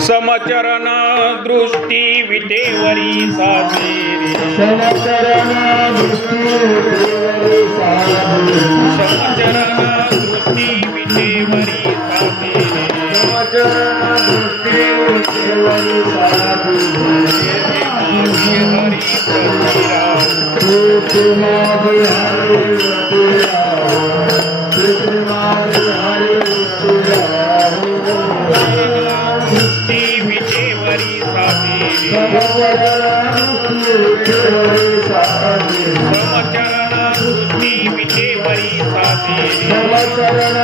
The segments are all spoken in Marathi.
समचरण दृष्टी विटेवरी साधे समचरण दृष्टी विटेवरी साधे समचरण दृष्टी विटेवरी साधे समचरण दृष्टी विटेवरी साधे हरि प्रतिराम कृष्णादि हरि प्रतिराम कृष्णादि हरि प्रतिराम दृष्टी विटेवरी साधे समचरण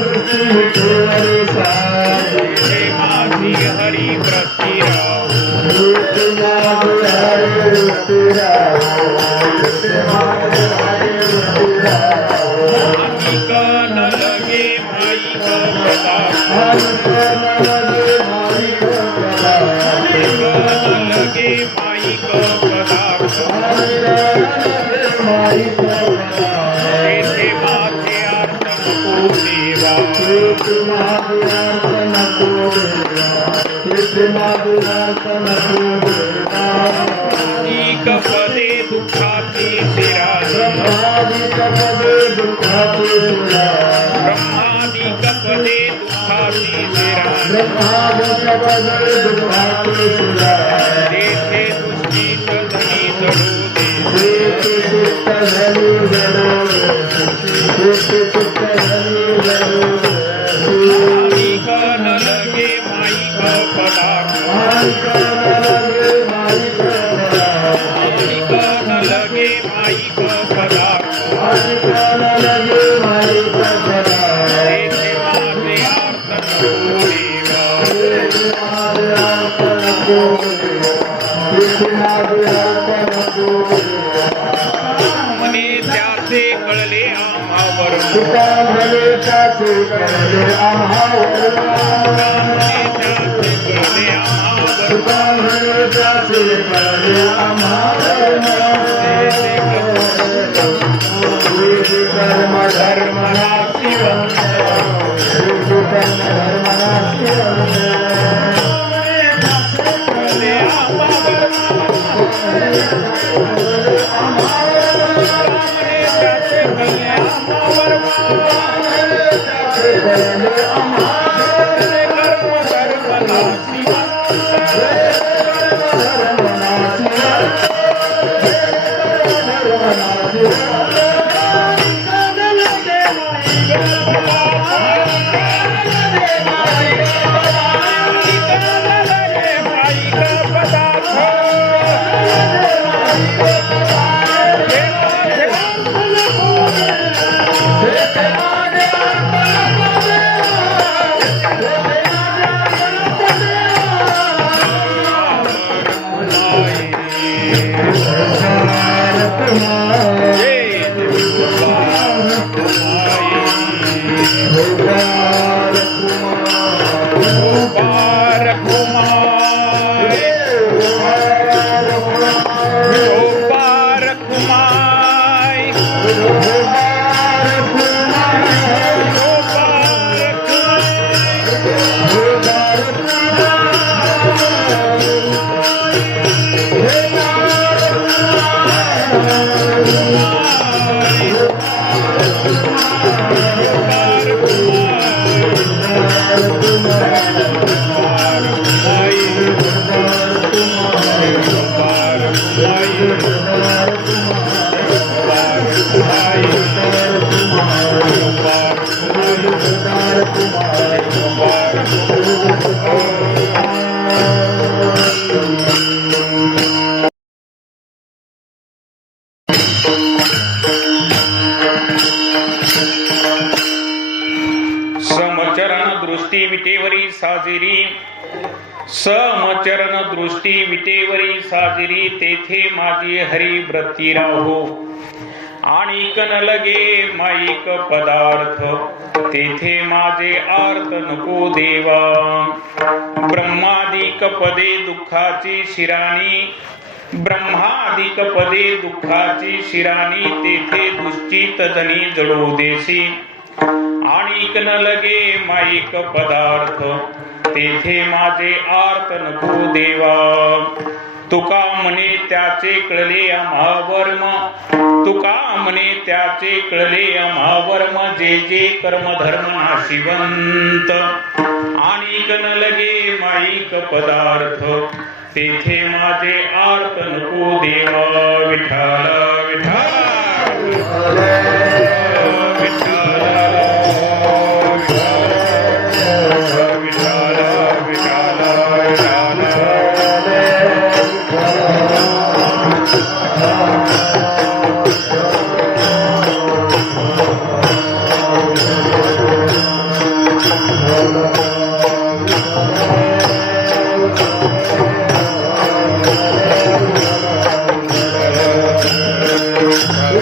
दृष्टी विटेवरी साधे जय माझी हरि प्रतिराम न लगे माई का प्रताप न लगे माई का तेथे माझे अर्थ नको देवा अधिक पदे दुःखाची शिरानी ब्रह्मादिक पदे दुःखाची शिरानी तेथे दुष्टीत धनी अधिक न लगे माईक पदार्थ अधिक न लगे माईक पदार्थ तेथे माझे अर्थ नको देवा मने त्याचे कळले आम्हावर मने त्याचे कळले आम्हावर कर्म धर्म समचरण दृष्टी विटेवरी साजिरी तेथे माझी हरी व्रती राहो आणि न लगे माईक पदार्थ तेथे माझे आर्त नको देवा ब्रह्मादिक पदे दुःखाची शिराणी ब्रह्मादिक पदे दुःखाची शिराणी तेथे दुश्चित जनी जडो देशी आणि न लगे माईक पदार्थ तेथे माझे आर्त नको देवा तुका म्हणे त्याचे कळले आम्हावर्म तुका म्हणे त्याचे कळले आम्हावर्म जे जे कर्म धर्म नाशिवंत आणि न लगे माईक पदार्थ तेथे माझे आर्त नको देवा विठ्ठल विठ्ठल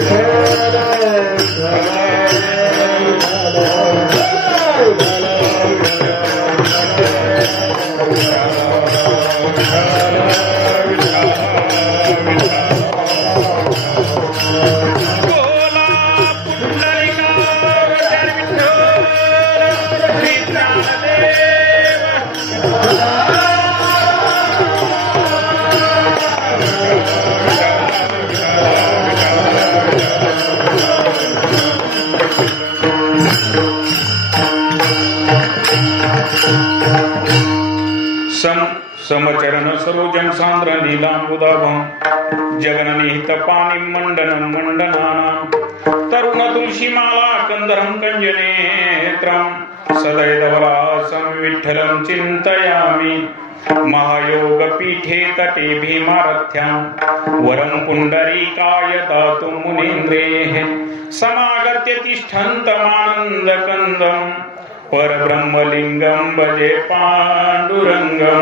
Hare समचरण सरोजं सान्द्र नीलाम्बुदाभं जगननिहित पाणिं मंडनं मंडनानां तरुण तुलसीमाला कंदरं कंजनेत्रं सदैवरासं विठ्ठलं चिन्तयामि महायोगपीठे तटे भीमारथ्यां वरं पुण्डरीकाय दातुं मुनीन्द्रेः समागत्य तिष्ठन्तमानन्दकन्दं परब्रह्मलिङ्गं भजे पाण्डुरङ्गं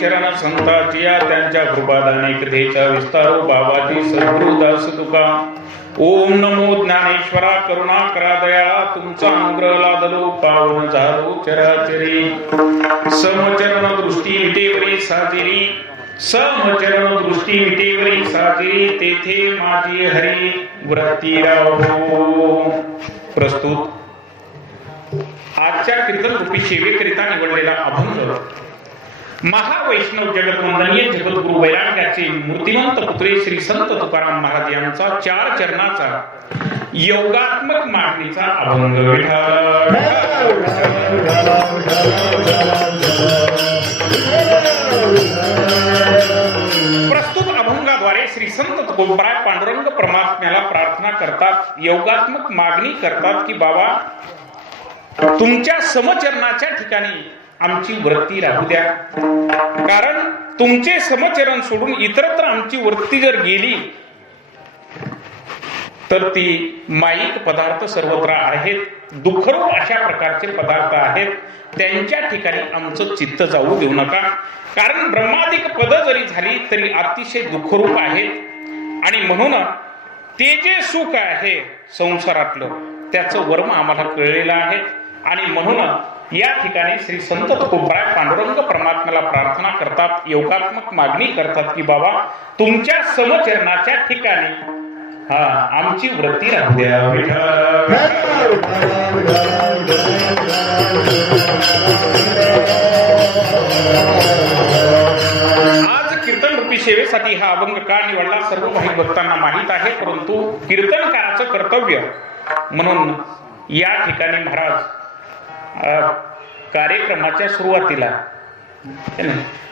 चरण संतांच्या त्यांच्या कृपादाने कृपेचा विस्तारो बाबाजी सद्गुरुदास तुका ओम नमो ज्ञानेश्वरा करुणा करा दयाळा तुमचा अनुग्रह लादलो पावन झालो चराचरी समचरण दृष्टी विटेवरी साजिरी समचरण दृष्टी विटेवरी साजिरी तेथे माझी हरी व्रती राहो. प्रस्तुत आजच्या कीर्तन रूपी सेवेकरिता निवडलेला अभंग महावैष्णव जगतवंदनीय जगद्गुरु वैराग्याचे मूर्तिमंत पुत्रे श्री संत तुकाराम महाराज यांचा 4 चरणाचा योगात्मक मागणीचा अभंग. प्रस्तुत अभंगाद्वारे श्री संत तुकोबराय पांडुरंग परमात्म्याला प्रार्थना करतात, योगात्मक मागणी करतात की बाबा तुमच्या समचरणाच्या ठिकाणी आमची वृत्ती राहू द्या, कारण तुमचे समचरण सोडून इतरत्र आमची वृत्ती जर गेली तर ती माईक पदार्थ सर्वत्र आहेत, दुःखरूप अशा प्रकारचे पदार्थ आहेत, त्यांच्या ठिकाणी आमचं चित्त जाऊ देऊ नका. कारण ब्रह्मादिक पद जरी झाली तरी अतिशय दुःखरूप आहेत आणि म्हणून ते जे सुख आहे संसारातलं त्याचं वर्म आम्हाला कळलेलं आहे आणि म्हणून या ठिकाणी श्री संत तुकोबराय पांडुरंग परमात्म्याला प्रार्थना करतात, योगात्मक मागणी करतात की बाबा तुमच्या समचरणाच्या ठिकाणी आमची वृत्ती राहू द्या. आज कीर्तन रूपी सेवेसाठी हा अभंग का निवडला सर्व भाविक भक्तांना माहित आहे, परंतु कीर्तनकाराचं कर्तव्य म्हणून या ठिकाणी महाराज कार्यक्रमाच्या सुरुवातीला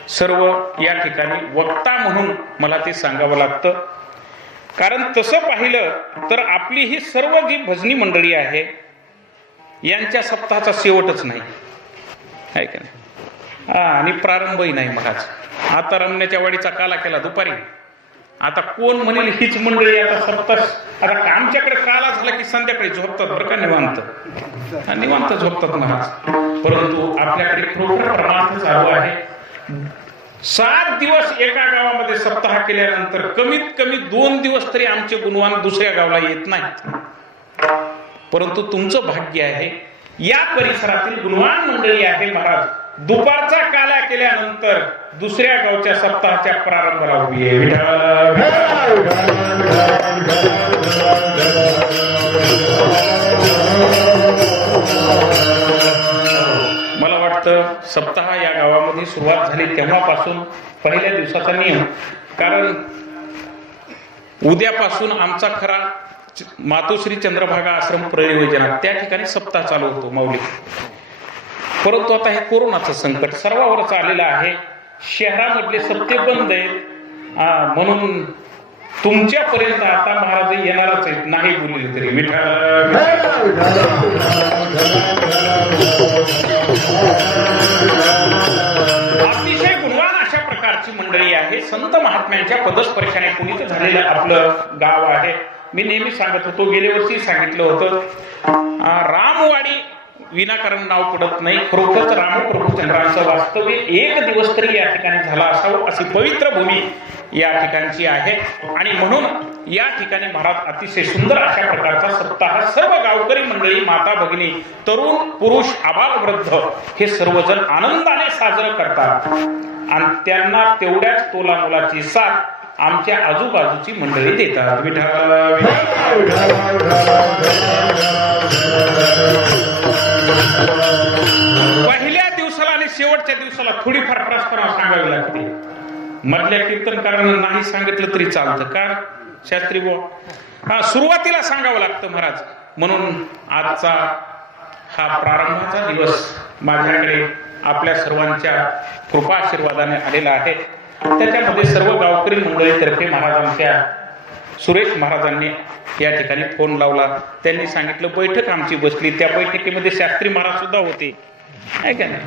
सर्व या ठिकाणी वक्ता म्हणून मला ते सांगावं लागतं. कारण तसं पाहिलं तर आपली ही सर्व जी भजनी मंडळी आहे यांच्या सप्ताहाचा शेवटच नाही आहे का नाही, आणि प्रारंभही नाही. महाराज आता रमण्याच्या वाडीचा काला केला दुपारी, आता कोण म्हणेल हीच मंडळी आता सप्ताह, आता आमच्याकडे काला झाला की संध्याकाळी झोपतात बरं का, निवांत झोपतात महाराज. परंतु आपल्याकडे खरोखर परमार्थ चालू आहे. 7 दिवस एका गावामध्ये सप्ताह केल्यानंतर कमीत कमी 2 दिवस तरी आमचे गुणवान दुसऱ्या गावाला येत नाहीत. परंतु तुमचं भाग्य आहे या परिसरातील गुणवान मंडळी आहे महाराज, दुपारचा काला केल्यानंतर दुसऱ्या गावच्या सप्ताहाच्या प्रारंभाला उभी आहे. विठ्ठल मला वाटतं सप्ताह या गावामध्ये सुरुवात झाली तेव्हापासून पहिल्या दिवसाचा नियम, कारण उद्यापासून आमचा खरा मातोश्री चंद्रभागा आश्रम प्रयोजना त्या ठिकाणी सप्ताह चालू होतो माऊली. परंतु आता हे कोरोनाचं संकट सर्वावरच आलेलं आहे. शहरामधले सप्ते बंद आहेत, म्हणून तुमच्यापर्यंत आता महाराज येणारच आहेत, नाही बोलले तरी. अतिशय गुणवान अशा प्रकारची मंडळी आहे. संत महात्म्यांच्या पदस्पर्शाने पुनीत झालेलं आपलं गाव आहे. मी नेहमी सांगत होतो, गेल्या वर्षी सांगितलं होतं, रामवाडी विनाकारण नाव पडत नाही. खरोखरच रामप्रभुचंद्रांचं वास्तव्य एक दिवस तरी या ठिकाणी झाला असावं अशी पवित्र भूमी या ठिकाणची आहे. आणि म्हणून या ठिकाणी महाराज अतिशय सुंदर अशा प्रकारचा सप्ताह सर्व गावकरी मंडळी, माता भगिनी, तरुण पुरुष, आबाल वृद्ध हे सर्वजण आनंदाने साजरं करतात. आणि त्यांना तेवढ्याच तोला मोलाची साथ आमच्या आजूबाजूची मंडळी देतात. पहिल्या दिवसाला आणि शेवटच्या दिवसाला थोडीफार प्रस्तावना सांगावी लागते. मधल्या कीर्तनकारांना नाही सांगितलं तरी चालतं, का शास्त्री बुवा? सुरुवातीला सांगावं लागतं महाराज. म्हणून आजचा हा प्रारंभाचा दिवस माझ्याकडे आपल्या सर्वांच्या कृपा आशीर्वादाने आलेला आहे. त्याच्यामध्ये सर्व गावकरी मंडळीतर्फे महाराजांच्या सुरेश महाराजांनी या ठिकाणी फोन लावला. त्यांनी सांगितलं बैठक आमची बसली. त्या बैठकीमध्ये शास्त्री महाराज सुद्धा होते, आहे का नाही?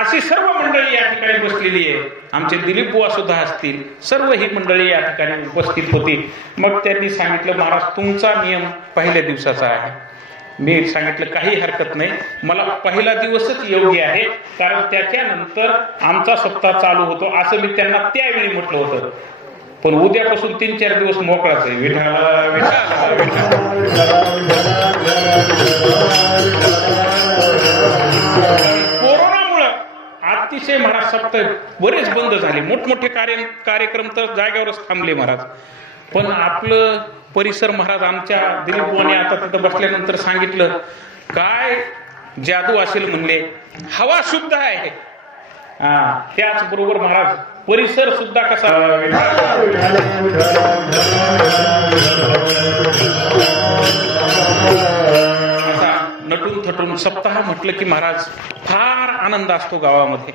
अशी सर्व मंडळी या ठिकाणी बसलेली आहे. आमचे दिलीप बुवा सुद्धा असतील. सर्व ही मंडळी या ठिकाणी उपस्थित होती. मग त्यांनी सांगितलं, महाराज तुमचा नियम पहिल्या दिवसाचा आहे. मी सांगितलं काही हरकत नाही, मला पहिला दिवसच योग्य आहे, कारण त्याच्यानंतर आमचा सप्ताह चालू होतो असं मी त्यांना त्यावेळी म्हटलं होतं. पण उद्यापासून 3-4 दिवस मोकळाच आहे. कोरोनामुळं अतिशय महाराज सप्ताह बरेच बंद झाले. मोठमोठे कार्यक्रम तर जागेवरच थांबले महाराज. पण आपलं परिसर महाराज आमच्या दिलीप बुवाने आता तिथं बसल्यानंतर सांगितलं, काय जादू असेल म्हणले. हवा शुद्ध आहे. त्याचबरोबर महाराज परिसर सुद्धा कसा असा नटून थटून. सप्ताह म्हटलं की महाराज फार आनंद असतो गावामध्ये,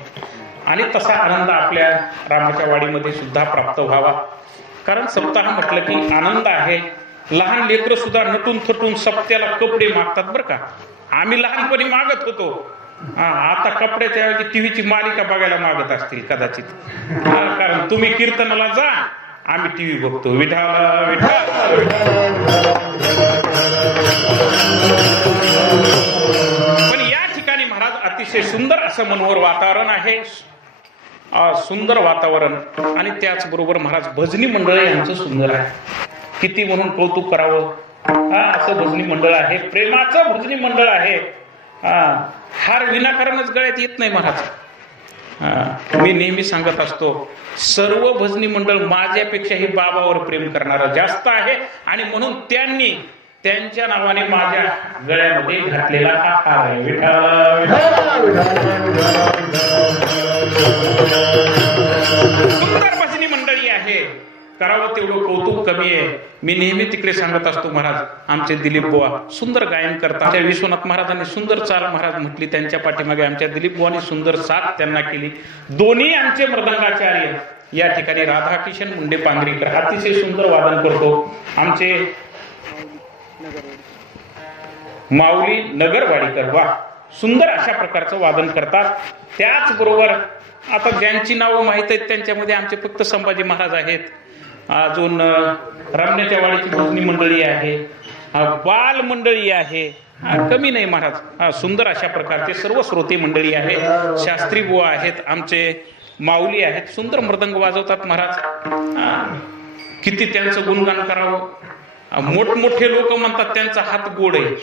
आणि तसा आनंद आपल्या रामाच्या वाडीमध्ये सुद्धा प्राप्त व्हावा. कारण सप्ताह म्हटलं की आनंद आहे. लहान लेकरं सुद्धा नटून थटून सप्त्याला कपडे मागतात बरं का. आम्ही लहानपणी मागत होतो, आता कपड्याच्या ऐवजी टीव्हीची मालिका बघायला मागत असतील कदाचित. कारण तुम्ही कीर्तनाला जा, आम्ही टीव्ही बघतो. विठाला विठाल. पण या ठिकाणी महाराज अतिशय सुंदर असं मनोहर वातावरण आहे. सुंदर वातावरण. आणि त्याचबरोबर महाराज भजनी मंडळ यांचं सुंदर आहे. किती म्हणून कौतुक करावं. असं भजनी मंडळ आहे, प्रेमाचं भजनी मंडळ आहे. हार विनाकारणच गळ्यात येत नाही महाराज. मी नेहमी सांगत असतो, सर्व भजनी मंडळ माझ्यापेक्षाही बाबावर प्रेम करणारं जास्त आहे. आणि म्हणून त्यांनी त्यांच्या नावाने माझ्या गळ्यामध्ये घातलेला हा हार आहे. सुंदर भजनी मंडळी आहे. करावं तेवढं कौतुक कमी आहे. मी नेहमी तिकडे सांगत असतो, महाराज आमचे दिलीप बुवा सुंदर गायन करतात. विश्वनाथ महाराजांनी सुंदर चाल महाराज म्हटली, त्यांच्या पाठीमागे आमच्या दिलीप बुवांनी सुंदर साथ त्यांना केली. दोन्ही आमचे मृदंगाचार्य या ठिकाणी राधाकिशन मुंडे पांगरीकर अतिशय सुंदर वादन करतो. आमचे माऊली नगरवाडीकर वा सुंदर अशा प्रकारचं वादन करतात. त्याचबरोबर आता ज्यांची नावं माहीत आहेत त्यांच्यामध्ये आमचे फक्त संभाजी महाराज आहेत. अजून रमण्याच्या वाडीची भजनी मंडळी आहे, बाल मंडळी आहे, कमी नाही महाराज. सुंदर अशा प्रकारचे सर्व श्रोते मंडळी आहे. शास्त्री बुवा आहेत, आमचे माऊली आहेत, सुंदर मृदंग वाजवतात महाराज. किती त्यांचं गुणगान करावं. मोठमोठे लोक म्हणतात त्यांचा हात गोड आहे,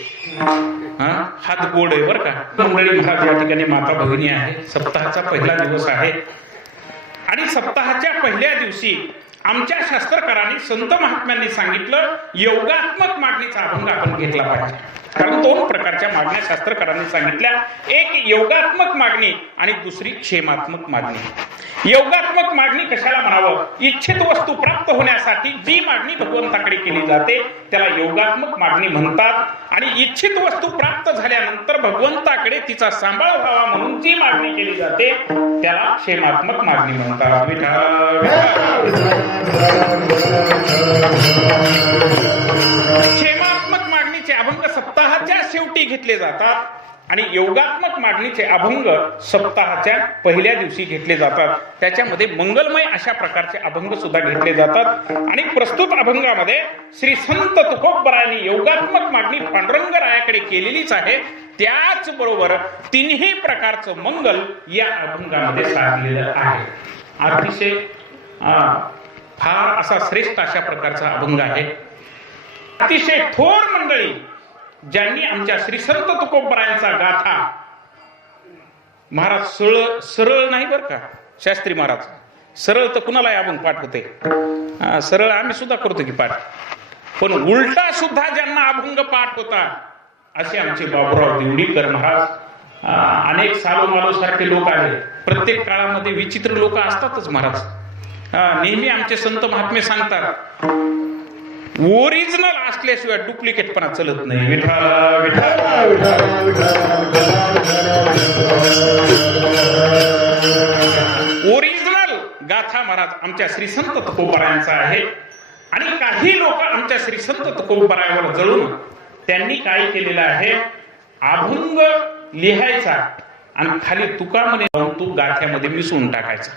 हात गोड आहे बरं का. मंडळी महाराज या ठिकाणी माता भगिनी आहे. सप्ताहाचा पहिला दिवस आहे आणि सप्ताहाच्या पहिल्या दिवशी आमच्या शास्त्रकारांनी संत महात्म्यांनी सांगितलं योगात्मक मागणीचा अभंग आपण घेतला पाहिजे. कारण दोन प्रकारच्या मागण्या शास्त्रकारांनी सांगितल्या, एक योगात्मक मागणी आणि दुसरी क्षेमात्मक मागणी. योगात्मक मागणी कशाला म्हणावं, इच्छित वस्तू प्राप्त होण्यासाठी जी मागणी भगवंताकडे केली जाते त्याला योगात्मक मागणी म्हणतात. आणि इच्छित वस्तू प्राप्त झाल्यानंतर भगवंताकडे तिचा सांभाळ व्हावा म्हणून जी मागणी केली जाते त्याला क्षेमात्मक मागणी म्हणतात. क्षेमात्मक मागणीचे अभंग सप्ताहाच्या शेवटी घेतले जातात आणि योगात्मक मागणीचे अभंग सप्ताहाच्या पहिल्या दिवशी घेतले जातात. त्याच्यामध्ये मंगलमय अशा प्रकारचे अभंग सुद्धा घेतले जातात. आणि प्रस्तुत अभंगामध्ये श्री संत तुकोबरायांनी योगात्मक मागणी पांडुरंगरायाकडे केलेलीच आहे. त्याचबरोबर तिन्ही प्रकारचं मंगल या अभंगामध्ये साधलेलं आहे. अतिशय फार असा श्रेष्ठ अशा प्रकारचा अभंग आहे. अतिशय थोर मंडळी ज्यांनी आमच्या श्री संत तुकोबरायांचा गाथा, महाराज सरळ नाही बर का शास्त्री महाराज, सरळ तर कुणालाही अभंग पाठ होते, सरळ आम्ही सुद्धा करतो की पाठ, पण उलटा सुद्धा ज्यांना अभंग पाठ होता असे आमचे बाबूराव देवडीकर महाराज. अनेक सालोमालो सारखे लोक आहेत. प्रत्येक काळामध्ये विचित्र लोक असतातच महाराज. नेहमी आमचे संत महात्मे सांगतात ओरिजिनल असल्याशिवाय डुप्लिकेटपणा चलत नाही. विठ्ठल ओरिजिनल गाथा महाराज आमच्या श्री संत तुकोबरायांचा आहे. आणि काही लोक आमच्या श्री संत तुकोबरायावर जळून त्यांनी काय केलेलं आहे, अभंग लिहायचा आणि खाली तुका म्हणे तू गाथ्यामध्ये मिसळून टाकायचा.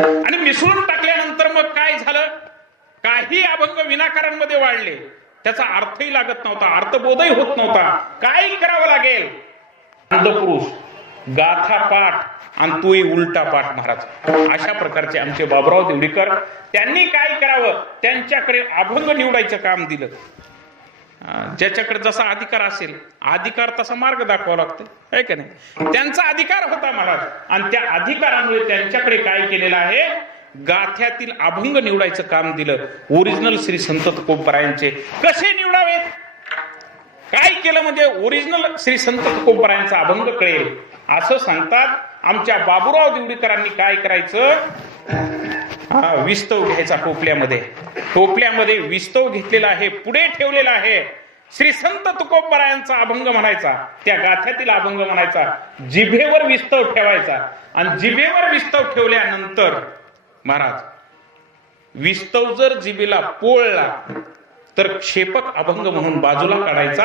आणि मिसळून टाकल्यानंतर मग काय झालं, काही अभंग विनाकारांमध्ये वाढले, त्याचा अर्थही लागत नव्हता, अर्थबोधही होत नव्हता. काय करावं लागेल, अंधपुरुष गाथा पाठ आणि तोही उलटा पाठ महाराज. अशा प्रकारचे आमचे बाबूराव देवडीकर. त्यांनी काय करावं, त्यांच्याकडे अभंग निवडायचं काम दिलं. ज्याच्याकडे जसा अधिकार असेल, अधिकार तसा मार्ग दाखवावा लागतो आहे का नाही. त्यांचा अधिकार होता महाराज आणि त्या अधिकारामुळे त्यांच्याकडे काय केलेलं आहे, गाथ्यातील अभंग निवडायचं काम दिलं. ओरिजिनल श्री संत तुकोबरायांचे कसे निवडावेत, काय केलं म्हणजे ओरिजिनल श्री संत तुकोबरायांचा अभंग कळेल असं सांगतात. आमच्या बाबूराव देवडीकरांनी काय करायचं, विस्तव घ्यायचा टोपल्यामध्ये, टोपल्यामध्ये विस्तव घेतलेला आहे, पुढे ठेवलेला आहे. श्री संत तुकोबरायांचा अभंग म्हणायचा, त्या गाथ्यातील अभंग म्हणायचा, जिभेवर विस्तव ठेवायचा. आणि जिभेवर विस्तव ठेवल्यानंतर महाराज विस्तव जर जिभेला पोळला तर क्षेपक अभंग म्हणून बाजूला काढायचा.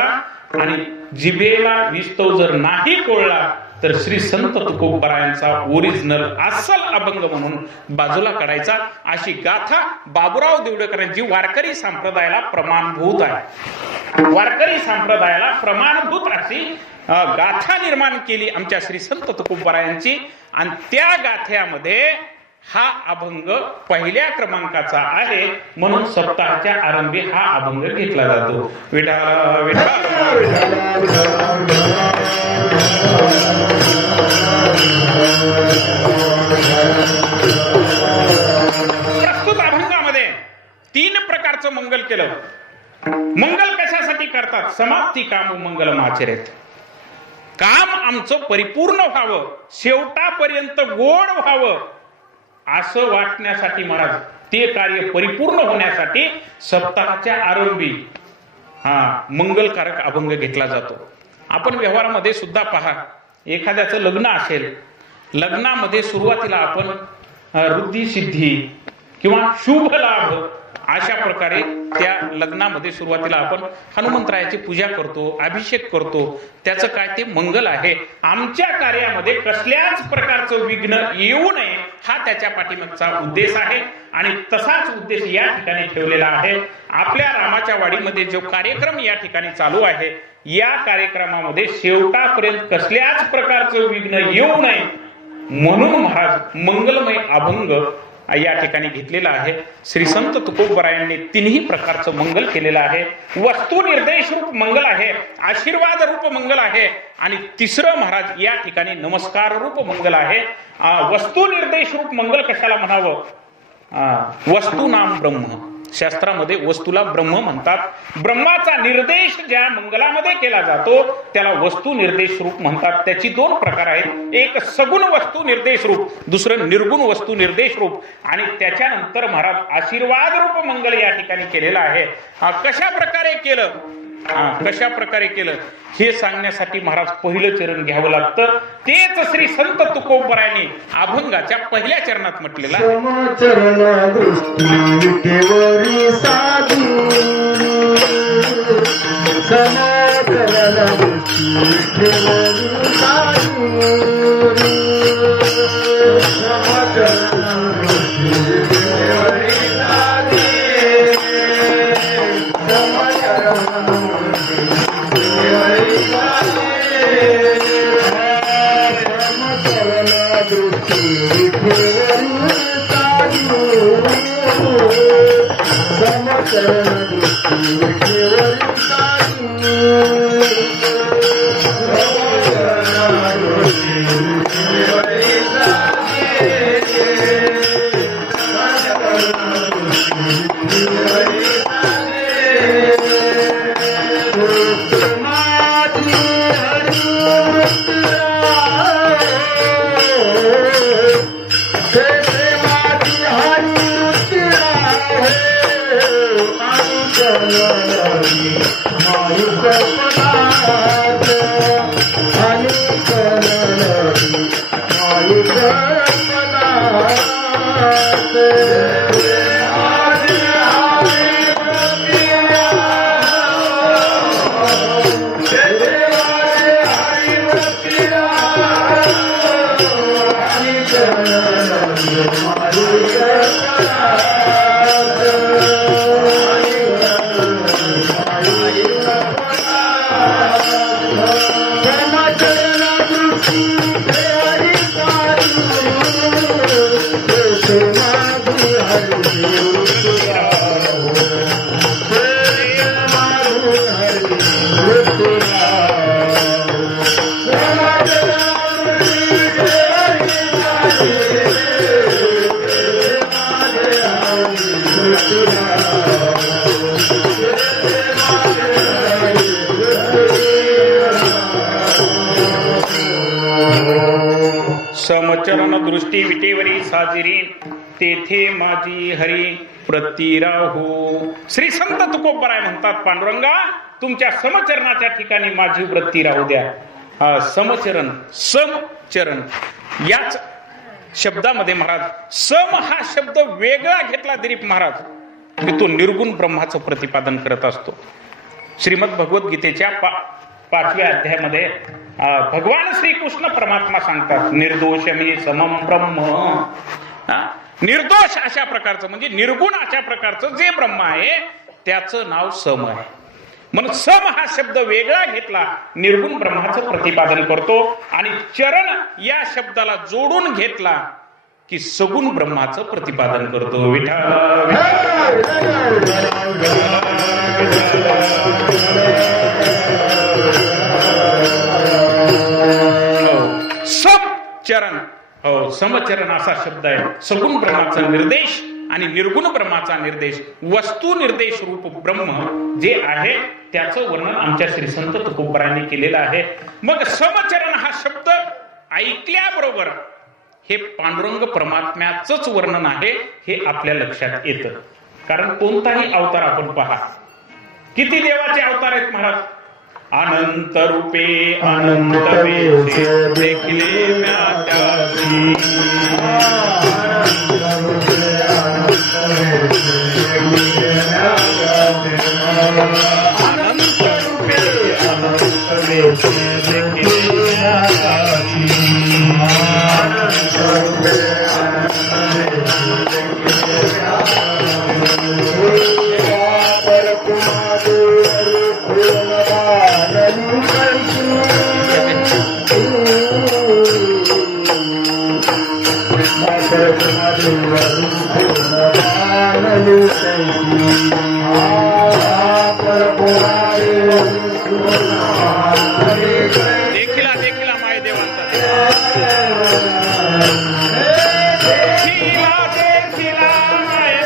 आणि जिभेला विस्तव जर नाही पोळला तर श्री संत तुकोबरायांचा ओरिजिनल अस्सल अभंग म्हणून बाजूला काढायचा. अशी गाथा बाबूराव देवडीकरांची वारकरी संप्रदायाला प्रमाणभूत आहे. वारकरी संप्रदायाला प्रमाणभूत अशी गाथा निर्माण केली आमच्या श्री संत तुकोबरायांची. आणि त्या गाथ्यामध्ये हा अभंग पहिल्या क्रमांकाचा आहे म्हणून सप्ताहाच्या आरंभी हा अभंग घेतला जातो. विठ्ठल प्रस्तुत अभंगामध्ये 3 प्रकारचं मंगल केलं. मंगल कशासाठी करतात, समाप्ती काम मंगलम आचरेत. काम आमचं परिपूर्ण व्हावं, शेवटापर्यंत गोड व्हावं असं वाटण्यासाठी महाराज, ते कार्य परिपूर्ण होण्यासाठी सप्ताहाच्या आरंभी मंगलकारक अभंग घेतला जातो. आपण व्यवहारामध्ये सुद्धा पहा, एखाद्याचं लग्न असेल, लग्नामध्ये सुरुवातीला आपण रुद्धी सिद्धी किंवा शुभ लाभ अशा प्रकारे त्या लग्नामध्ये सुरुवातीला आपण हनुमंतरायाची पूजा करतो, अभिषेक करतो. त्याचं काय, ते मंगल आहे. आमच्या कार्यामध्ये कसल्याच प्रकारचं विघ्न येऊ नये हा त्याच्या पाठीमागचा उद्देश आहे. आणि तसाच उद्देश या ठिकाणी ठेवलेला आहे. आपल्या रामाच्या वाडीमध्ये जो कार्यक्रम या ठिकाणी चालू आहे, या कार्यक्रमामध्ये शेवटापर्यंत कसल्याच प्रकारचं विघ्न येऊ नये म्हणून महाराज मंगलमय अभंग या ठिकाणी घेतलेला आहे. श्री संत तुकोबरायांनी तिन्ही प्रकारचं मंगल केलेलं आहे. वस्तू निर्देश रूप मंगल आहे, आशीर्वाद रूप मंगल आहे, आणि तिसरं महाराज या ठिकाणी नमस्कार रूप मंगल आहे. वस्तू निर्देश रूप मंगल कशाला म्हणावं? वस्तू नाम ब्रह्म. शास्त्रामध्ये वस्तूला ब्रह्म म्हणतात. ब्रह्माचा निर्देश ज्या मंगलामध्ये केला जातो त्याला वस्तू निर्देश रूप म्हणतात. त्याची दोन प्रकार आहेत, एक सगुण वस्तू निर्देश रूप, दुसरं निर्गुण वस्तू निर्देश रूप. आणि त्याच्यानंतर महाराज आशीर्वाद रूप मंगल या ठिकाणी केलेलं आहे. कशा प्रकारे केलं, कशा प्रकारे केलं हे सांगण्यासाठी महाराज पहिलं चरण घ्यावं लागतं. तेच श्री संत तुकोबरायांनी अभंगाच्या पहिल्या चरणात म्हटलेलं आहे. समचरण दृष्टी विटेवरी साजिरी तेथे माझी हरी प्रतिराहू. श्री संत तुकोबराय म्हणतात, पांडुरंगा तुमच्या समचरणाच्या ठिकाणी माझी वृत्ती राहू द्या. समचरण, समचरण याच शब्दामध्ये महाराज सम हा शब्द वेगळा घेतला दिलीप महाराज की तो निर्गुण ब्रह्माचं प्रतिपादन करत असतो. श्रीमद भगवद्गीतेच्या 5व्या अध्यायामध्ये भगवान श्रीकृष्ण परमात्मा सांगतात, निर्दोष मी समम ब्रह्म. निर्दोष अशा प्रकारचं म्हणजे निर्गुण अशा प्रकारचं जे ब्रह्म आहे त्याचं नाव सम आहे. म्हणून सम हा शब्द वेगळा घेतला, निर्गुण ब्रह्माचं प्रतिपादन करतो. आणि चरण या शब्दाला जोडून घेतला की सगुण ब्रह्माचं प्रतिपादन करतो. विठ्ठल समचरण, हो समचरण असा शब्द आहे. सगुण ब्रह्माचा निर्देश आणि निर्गुण ब्रह्माचा निर्देश, वस्तू निर्देश रूप ब्रह्म जे आहे त्याचं वर्णन आमच्या श्री संत तुकोबरायांनी केलेलं आहे. मग समचरण हा शब्द ऐकल्याबरोबर हे पांडुरंग परमात्म्याचंच वर्णन आहे हे आपल्या लक्षात येतं. कारण कोणताही अवतार आपण पहा, किती देवाचे अवतार आहेत महाराज. अनंत रूपे अनंत वेशे देखिले म्याच्यासी. अनंत रूपे अनंत वेशे देखिले म्याच्यासी. Thank you. देखिला देखिला माय देवांचा देखिला देखिला माय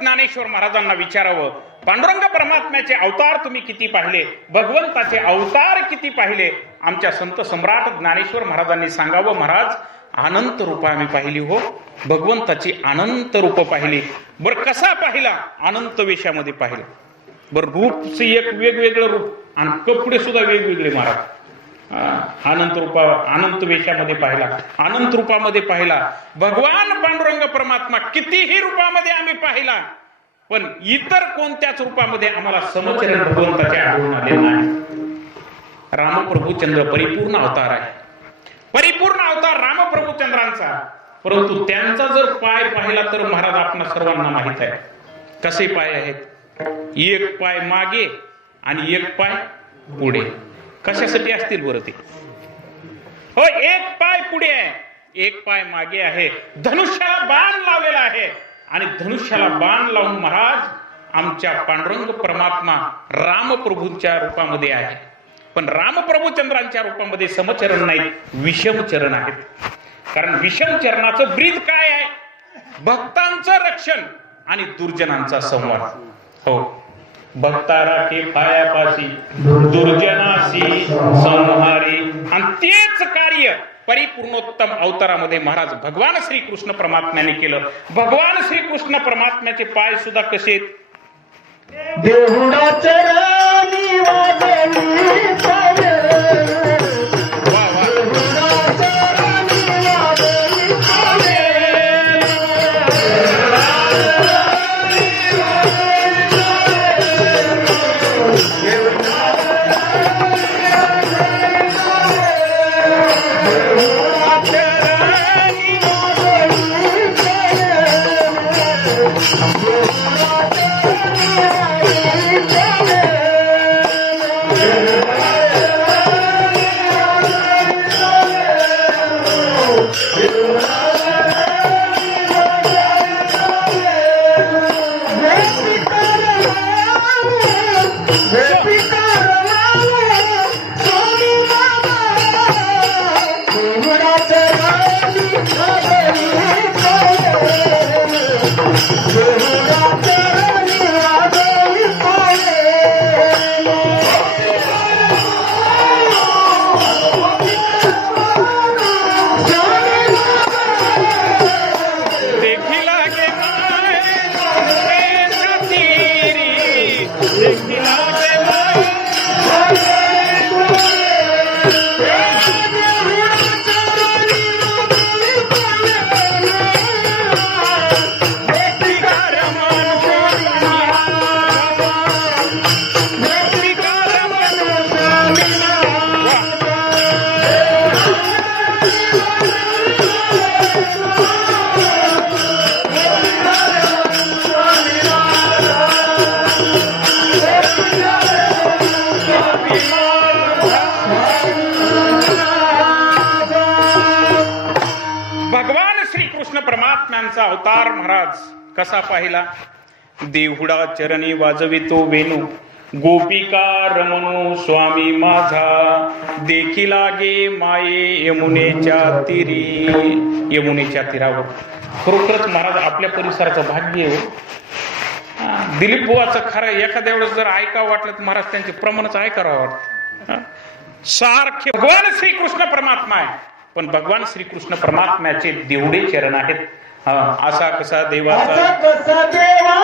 ज्ञानेश्वर महाराजांना विचारावं, पांडुरंग परमात्म्याचे अवतार तुम्ही किती पाहिले, भगवंताचे अवतार किती पाहिले. आमच्या संत सम्राट ज्ञानेश्वर महाराजांनी सांगावं, महाराज अनंत रूप आम्ही पाहिली हो, भगवंताची अनंत रूप पाहिली. बर कसा पाहिला? अनंत वेशामध्ये पाहिला. बर रूपचे एक वेगवेगळं रूप आणि कपडे सुद्धा वेगवेगळे महाराज. अनंत वेशामध्ये पाहिला, अनंत रूपामध्ये पाहिला. भगवान पांडुरंग परमात्मा कितीही रूपामध्ये आम्ही पाहिला, पण इतर कोणत्याच रूपामध्ये आम्हाला समचरण भगवंताचे आढळून आले नाही. रामप्रभुचंद्र परिपूर्ण अवतार आहे, परिपूर्ण अवतार रामप्रभुचंद्रांचा. परंतु त्यांचा जर पाय पाहिला तर महाराज आपणा सर्वांना माहित आहे कसे पाय आहेत. एक पाय मागे आणि एक पाय पुढे. कशासाठी असतील बरं ते? हो, एक पाय पुढे आहे, एक पाय मागे आहे. धनुष्याला बाण लावलेला आहे आणि धनुष्याला बाण लावून महाराज आमच्या पांडुरंग परमात्मा रामप्रभूंच्या रूपामध्ये आहे. पण रामप्रभुचंद्रांच्या रूपामध्ये समचरण नाही, विषमचरण आहेत. कारण विषमचरणाचं ब्रीद काय आहे? भक्तांचं रक्षण आणि दुर्जनांचा संवाद. हो, भक्तारा के पायापाशी दुर्जनाशी संहारी. आणि तेच कार्य परिपूर्णोत्तम अवतारामध्ये महाराज भगवान श्रीकृष्ण परमात्म्याने केलं. भगवान श्रीकृष्ण परमात्म्याचे पाय सुद्धा कसे आहेत? देहुडा चरणी वाजवी पाय, वा वा. परमात्म्यांचा अवतार महाराज कसा पाहिला? देहुडा चरणी वाजवितो वेणू, गोपिका रमणो स्वामी माझा, देखिला गे माये यमुनेच्या तीरी. यमुनेच्या तीरावर खरोखरच महाराज आपल्या परिसराचं भाग्य आहे. दिलीप बुवाचं खरं एखाद्या वेळेस जर ऐकावं वाटलं तर महाराज त्यांचे प्रमाणच ऐकावं वाटतं. सारखे भगवान श्रीकृष्ण परमात्मा आहे, पण भगवान श्रीकृष्ण परमात्म्याचे देवडे चरण आहेत. असा कसा देवाचा देवा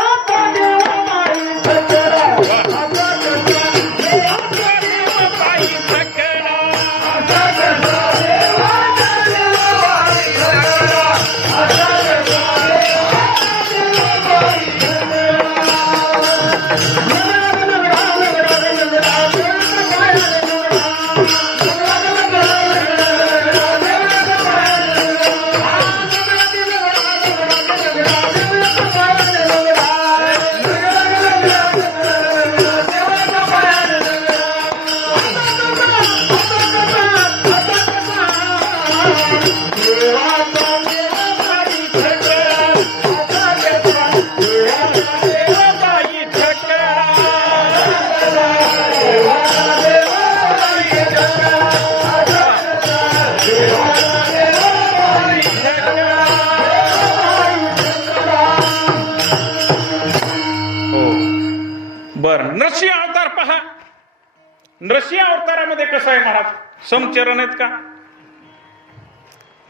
नृसिंह अवतारामध्ये कसं आहे महाराज? समचरण आहेत का?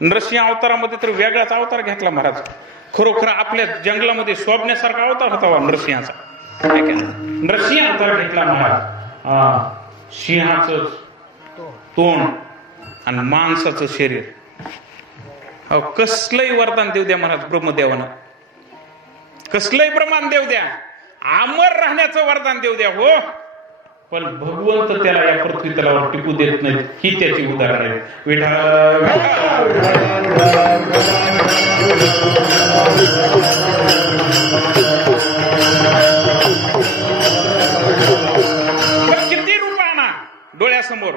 नृसिंह अवतारामध्ये तर वेगळाच अवतार घेतला महाराज. खरोखर आपल्या जंगलामध्ये शोभण्यासारखा अवतार होता नृसिंहाचा. नृसिंह अवतार घेतला महाराज. सिंहाचं तोंड आणि माणसाचं शरीर. कसलंही वरदान देऊ द्या महाराज ब्रह्मदेवानं, कसलंही प्रमाण देऊ द्या, अमर राहण्याचं वरदान देऊ द्या हो, पण भगवंत त्याला या पृथ्वी तलावर टिकू देत नाही. ही त्याची उदाहरण आहे. किती रूप आणा डोळ्यासमोर,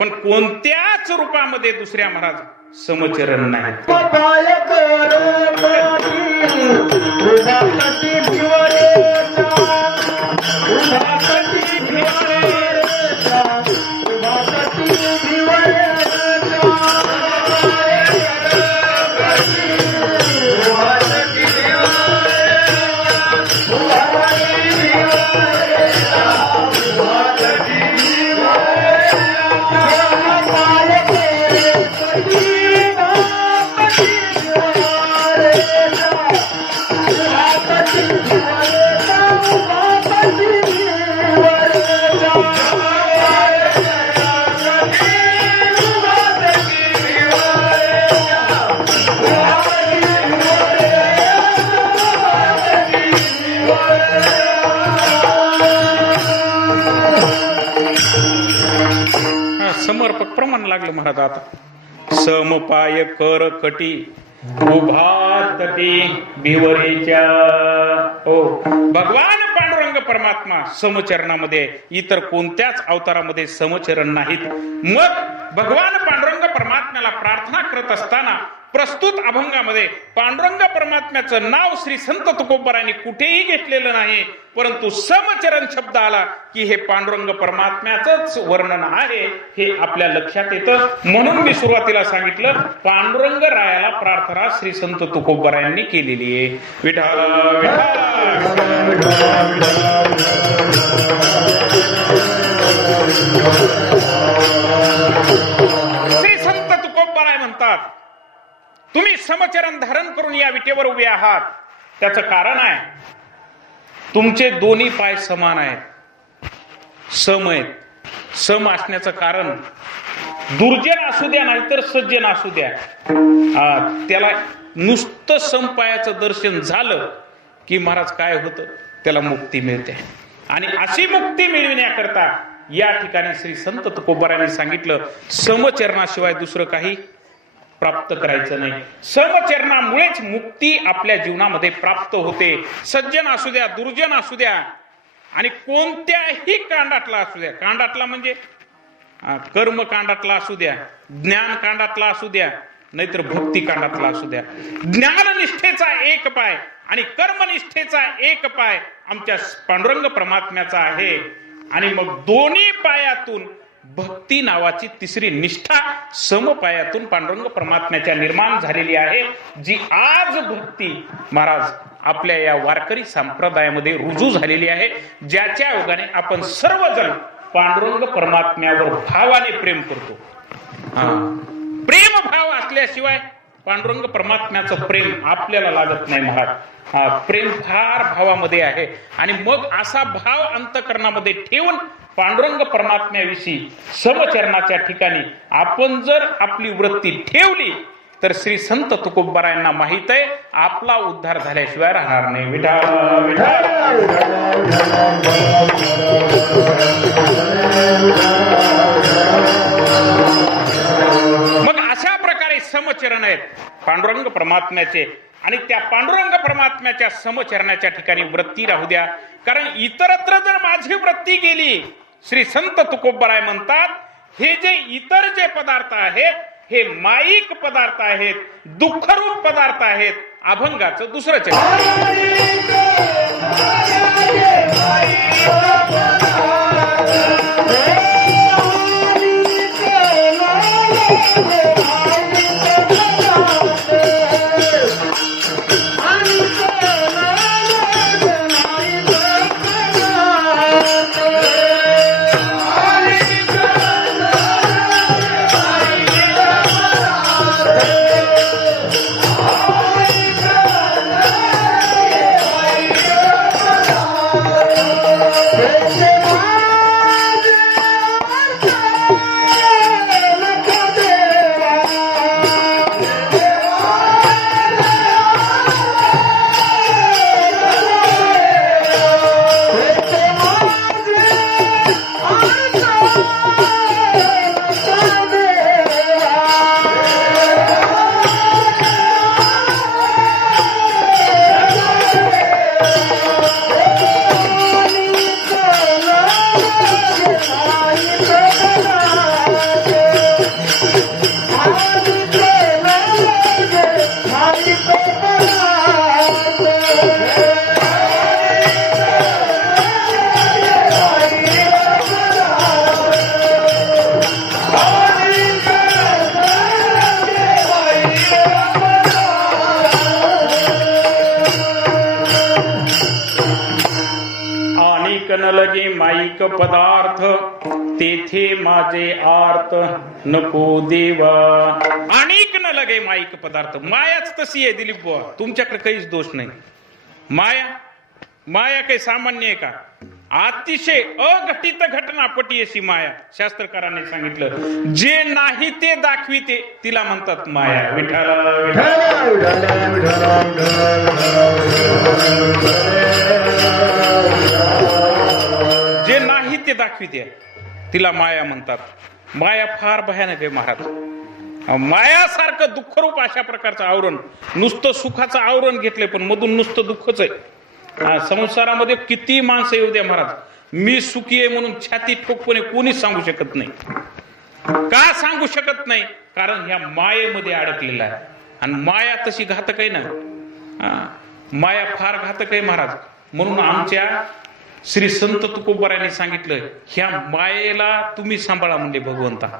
पण कोणत्याच रूपामध्ये दुसऱ्या महाराज समचरण नाही. समर्पक प्रमाण लागलं महाराज. आता समपाय कर कटी उभा तटी भिवरेच्या. हो, भगवान पांडुरंग परमात्मा समचरणामध्ये, इतर कोणत्याच अवतारामध्ये समचरण नाहीत. मग भगवान पांडुरंग परमात्म्याला प्रार्थना करत असताना प्रस्तुत अभंगामध्ये पांडुरंग परमात्म्याचं नाव श्री संत तुकोबरायांनी कुठेही घेतलेलं नाही, परंतु समचरण शब्द आला की हे पांडुरंग परमात्म्याचंच वर्णन आहे हे आपल्या लक्षात येतं. म्हणून मी सुरुवातीला सांगितलं पांडुरंग रायाला प्रार्थना श्री संत तुकोबरायांनी केलेली आहे. विठ्ठल श्री संत तुकोबराय म्हणतात, तुम्ही समचरण धारण करून या विटेवर उभे आहात. त्याचं कारण आहे तुमचे दोन्ही पाय समान आहेत, सम आहेत. सम असण्याचं कारण दुर्जन असू द्या नाहीतर सज्जन असू द्या, त्याला नुसतं समपायाचं दर्शन झालं की महाराज काय होतं, त्याला मुक्ती मिळते. आणि अशी मुक्ती मिळविण्याकरता या ठिकाणी श्री संत तुकोबरायांनी सांगितलं समचरणाशिवाय दुसरं काही प्राप्त करायचं नाही. समचरणामुळेच मुक्ती आपल्या जीवनामध्ये प्राप्त होते. सज्जन असू द्या, दुर्जन असू द्या, आणि कोणत्याही कांडातला असू द्या, कांडातला म्हणजे कर्म कांडातला असू द्या, ज्ञान कांडातला असू द्या, नाहीतर भक्ती कांडातला असू द्या. ज्ञाननिष्ठेचा एक पाय आणि कर्मनिष्ठेचा एक पाय आमच्या पांडुरंग परमात्म्याचा आहे. आणि मग दोन्ही पायातून भक्ती नावाची तिसरी निष्ठा समपायातून पांडुरंग परमात्म्याच्या निर्माण झालेली आहे, जी आज भक्ती महाराज आपल्या या वारकरी संप्रदायामध्ये रुजू झालेली आहे. ज्याच्या योगाने आपण सर्वजण पांडुरंग परमात्म्यावर भावाने प्रेम करतो. प्रेम भाव असल्याशिवाय पांडुरंग परमात्म्याचं प्रेम आपल्याला लागत नाही महाराज. प्रेम फार भावामध्ये आहे. आणि मग असा भाव अंतःकरणामध्ये ठेवून पांडुरंग परमात्म्याविषयी समचरणाच्या ठिकाणी आपण जर आपली वृत्ती ठेवली तर श्री संत तुकोबरायांना माहित आहे आपला उद्धार झाल्याशिवाय राहणार नाही. विठ्ठल मग अशा प्रकारे समचरण आहेत पांडुरंग परमात्म्याचे. आणि त्या पांडुरंग परमात्म्याच्या समचरणाच्या ठिकाणी वृत्ती राहू द्या. कारण इतरत्र जर माझी वृत्ती गेली, श्री संत तुकोबराय म्हणतात हे जे इतर जे पदार्थ आहेत हे माईक पदार्थ आहेत, दुःखरूप पदार्थ आहेत. अभंगाचं दुसरं माईक पदार्थ तेथे माझे आर्त नको देवा. आणिक न लगे माईक पदार्थ. मायाच तशी आहे दिलीप बुवा, तुमच्याकडे काहीच दोष नाही. माया काही सामान्य आहे का? अतिशय अघटित घटनापटी अशी माया. शास्त्रकारांनी सांगितलं जे नाही ते दाखविते तिला म्हणतात माया. विठ्ठल जे नाही ते दाखविते तिला माया म्हणतात. माया फार भयानक आहे महाराज. मायासारखं दुःखरूप अशा प्रकारचं आवरण, नुसतं सुखाचं आवरण घेतलंय पण मधून नुसतं दुःखच आहे. संसारामध्ये किती माणसं येऊ द्या महाराज, मी सुखी आहे म्हणून छाती ठोकपणे कोणीच सांगू शकत नाही. का सांगू शकत नाही? कारण ह्या मायेमध्ये अडकलेला आहे. आणि माया तशी घातक आहे ना, माया फार घातक आहे महाराज. म्हणून आमच्या श्री संत तुकोबारायांनी सांगितलं ह्या मायेला तुम्ही सांभाळा म्हणजे भगवंता.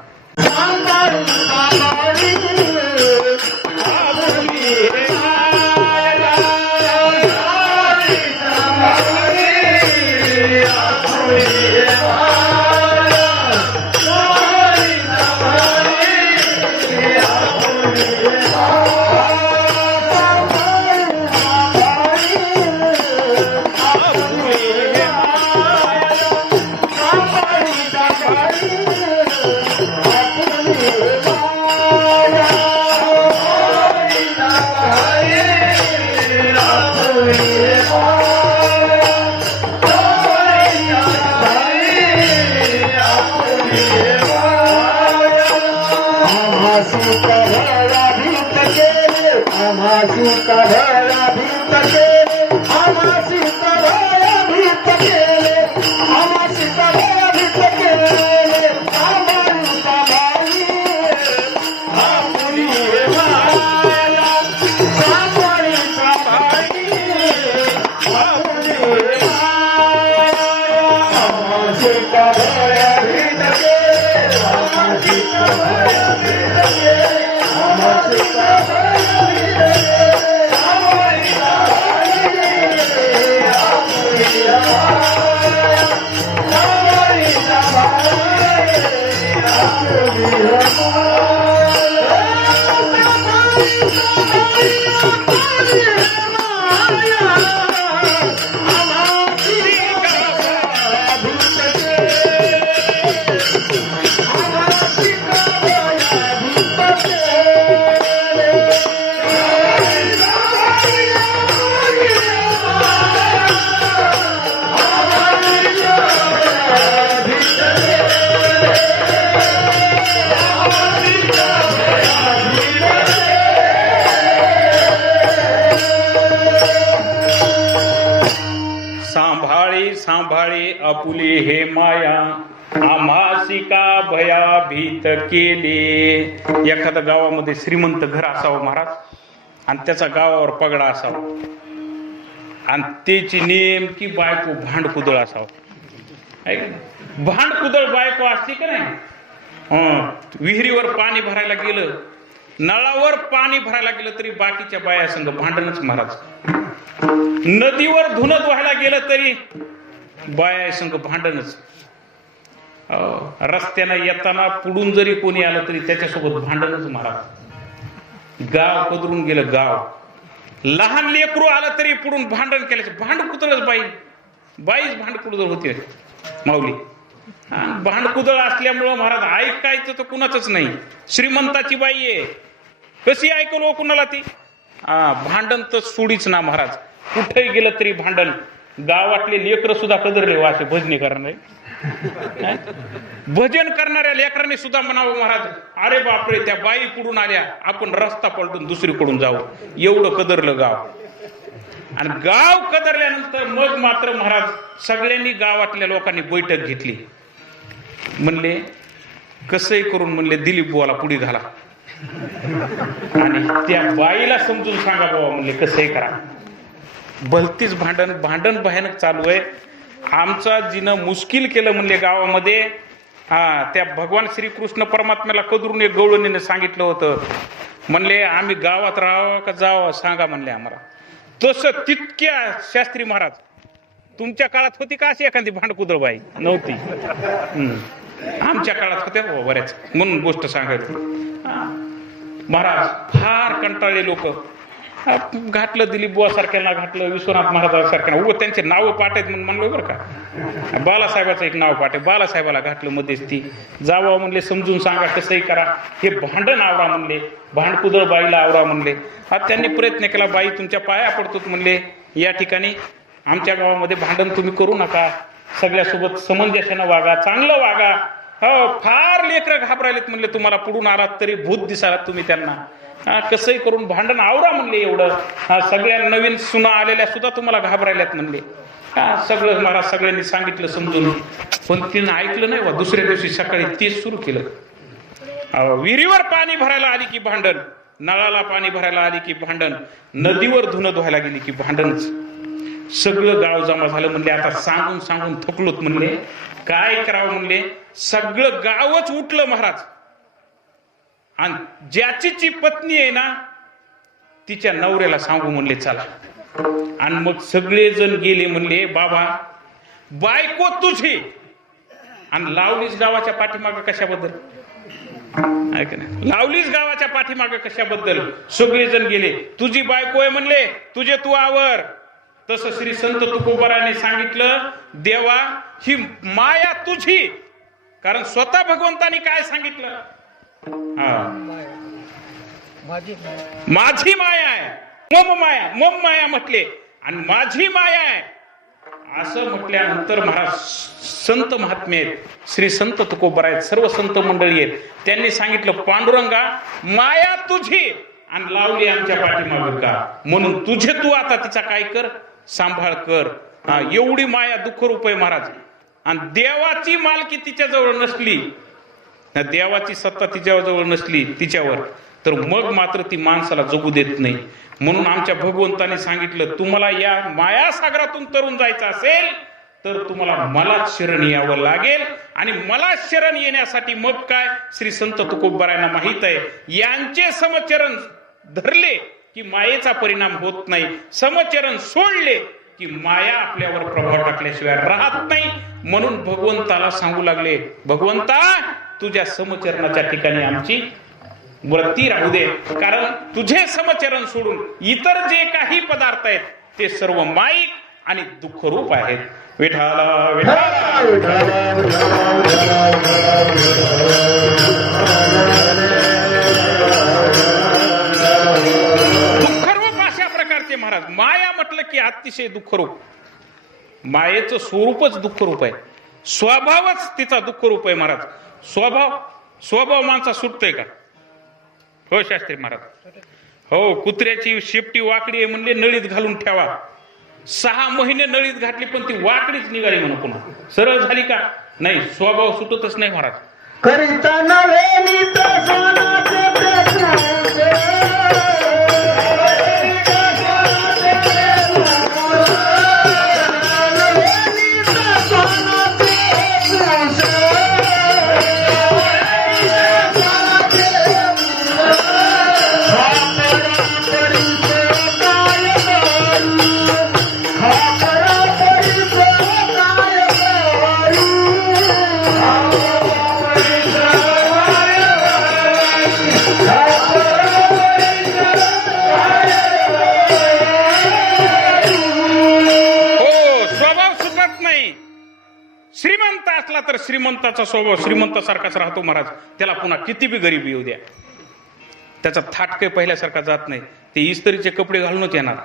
सांभाळे आपुले हे माया आम्हासी का भया भीत केले. एखाद्या गावामध्ये श्रीमंत घर असावं महाराज आणि त्याचा गावावर पगडा असावा आणि त्याची नेमकी बायको भांडकुदळ असावं. भांडकुदळ बायको असते का नाही? विहिरीवर पाणी भरायला गेलं, नळावर पाणी भरायला गेलं तरी बाकीच्या बाया संग भांडणच महाराज. नदीवर धुणं धुवायला गेलं तरी बाया संग भांडणच. रस्त्यानं येताना पुढून जरी कोणी आलं तरी त्याच्यासोबत भांडणच महाराज. गाव कदरून गेलं गाव. लहान लेकरू आलं तरी पुढून भांडण केल्याचं. भांडकुदळच बाईच भांडकुदळ होती माऊली. भांडकुदळ असल्यामुळं महाराज ऐकायचं तर कुणाचंच नाही. श्रीमंताची बाई आहे कशी ऐकलो कुणाला ती? भांडण तर सोडीच ना महाराज. कुठे गेलं तरी भांडण. गावातले लेकर सुद्धा कदरले असे भजने करणारे. भजन करणाऱ्या लेकरांनी सुद्धा म्हणावं महाराज अरे बापरे त्या बाई पुढून आल्या आपण रस्ता पलटून दुसरीकडून जाऊ. एवढं कदरलं गाव. आणि गाव कदरल्यानंतर मग मात्र महाराज सगळ्यांनी गावातल्या लोकांनी बैठक घेतली. म्हणले कसंही करून म्हणले दिलीप बुवाला पुढे घाला आणि त्या बाईला समजून सांगा बाबा म्हणले कसंही करा. भलतीच भांडण भयानक चालू आहे. आमचा जिनं मुश्किल केलं म्हणले गावामध्ये. त्या भगवान श्रीकृष्ण परमात्म्याला कदरून एक गवळणीने सांगितलं होतं म्हणले आम्ही गावात राहावं का जावं सांगा म्हणले आम्हाला. तसं तितक्या शास्त्री महाराज तुमच्या काळात होती का अशी एखादी भांडकुदळबाई? नव्हती. आमच्या काळात होत्या बाबा बऱ्याच, म्हणून गोष्ट सांगायची. महाराज फार कंटाळले लोक. घातलं दिलीप बुवा सारख्याला, घातलं विश्वनाथ महाराज सारख्याला, उगं त्यांचे नावं पाठ आहेत म्हणून म्हणलं बरं का. बालासाहेबाचं एक नाव पाठ आहे, बालासाहेबाला घातलं मध्येच. ती जावा म्हणले, समजून सांगा कसंही करा, हे भांडण आवरा म्हणले, भांडकुदळ बाईला आवरा म्हणले. आता त्यांनी प्रयत्न केला, बाई तुमच्या पाया पडतो म्हणले, या ठिकाणी आमच्या गावामध्ये भांडण तुम्ही करू नका, सगळ्यासोबत समंजस्यानं वागा, चांगलं वागा. हो, फार लेकरं घाबरायलेत म्हणले, तुम्हाला पुढून आलात तरी भूत दिसालात तुम्ही त्यांना. कसंही करून भांडण आवरा म्हणले. एवढं सगळ्या नवीन सुना आलेल्या सुद्धा तुम्हाला घाबरायल्यात म्हणले. सगळं महाराज सगळ्यांनी सांगितलं समजून, पण तिनं ऐकलं नाही. दुसऱ्या दिवशी सकाळी तेच सुरू केलं. विहिरीवर पाणी भरायला आली की भांडण, नळाला पाणी भरायला आली की भांडण, नदीवर धुणं धुवायला गेली की भांडणच. सगळं गाव जमा झालं म्हणले. आता सांगून सांगून थकलोत म्हणले, काय करावं म्हणले. सगळं गावच उठलं महाराज. आणि ज्याची पत्नी आहे ना, तिच्या नवऱ्याला सांगू म्हणले चला. आणि मग सगळेजण गेले म्हणले, बाबा बायको तुझी आणि लावलीच गावाच्या पाठीमागं कशाबद्दल? ऐक ना, लावलीच गावाच्या पाठीमागं कशाबद्दल? सगळेजण गेले. तुझी बायको आहे म्हणले, तुझे तू आवर. तसं श्री संत तुकोबाराने सांगितलं, देवा ही माया तुझी. कारण स्वतः भगवंतानी काय सांगितलं? माझी माया आहे, मम माया म्हटले, आणि माझी माया आहे असं म्हटल्यानंतर महाराज संत महात्मे आहेत, श्री संत तुकोबार आहेत, सर्व संत मंडळी आहेत, त्यांनी सांगितलं, पांडुरंगा माया तुझी आणि लावली आमच्या पाठीमागं का, म्हणून तुझे तू आता तिचा काय कर, सांभाळ कर. एवढी माया दुःखरूप आहे महाराज. आणि देवाची मालकी तिच्याजवळ नसली, देवाची सत्ता तिच्याजवळ नसली तिच्यावर, तर मग मात्र ती माणसाला जगू देत नाही. म्हणून आमच्या भगवंताने सांगितलं, तुम्हाला या माया सागरातून तरुण जायचं असेल तर तुम्हाला मलाच शरण यावं लागेल. आणि मला शरण येण्यासाठी मग काय, श्री संत तुकोबारायांना माहित आहे, यांचे समचरण धरले की मायेचा परिणाम होत नाही, समचरण सोडले की माया आपल्यावर प्रभाव टाकल्याशिवाय राहत नाही. म्हणून भगवंताला सांगू लागले, भगवंता तुझ्या समचरणाच्या ठिकाणी आमची वृत्ती राहू दे, कारण तुझे समचरण सोडून इतर जे काही पदार्थ आहेत ते सर्व माईक आणि दुःखरूप आहेत. विठाला विठाला दुःखरूप अशा प्रकारचे महाराज. माया म्हटलं की अतिशय दुःखरूप. मायेचं स्वरूपच दुःखरूप आहे, स्वभावच तिचा दुःखरूप आहे महाराज. स्वभाव माणसा सुटतोय का? हो शास्त्री महाराज. हो, कुत्र्याची शेपटी वाकडी आहे म्हणले, नळीत घालून ठेवा. 6 महिने नळीत घातली पण ती वाकडीच निघाली म्हणून पुन्हा सरळ झाली का? नाही, स्वभाव सुटतच नाही महाराज. करिता नव्हे श्रीमंत असला तर श्रीमंताचा स्वभाव श्रीमंतासारखाच राहतो महाराज. त्याला पुन्हा किती बी गरीबी येऊ द्या, त्याचा थाट काही पहिल्यासारखा जात नाही. ते इस्त्रीचे कपडे घालूनच येणार,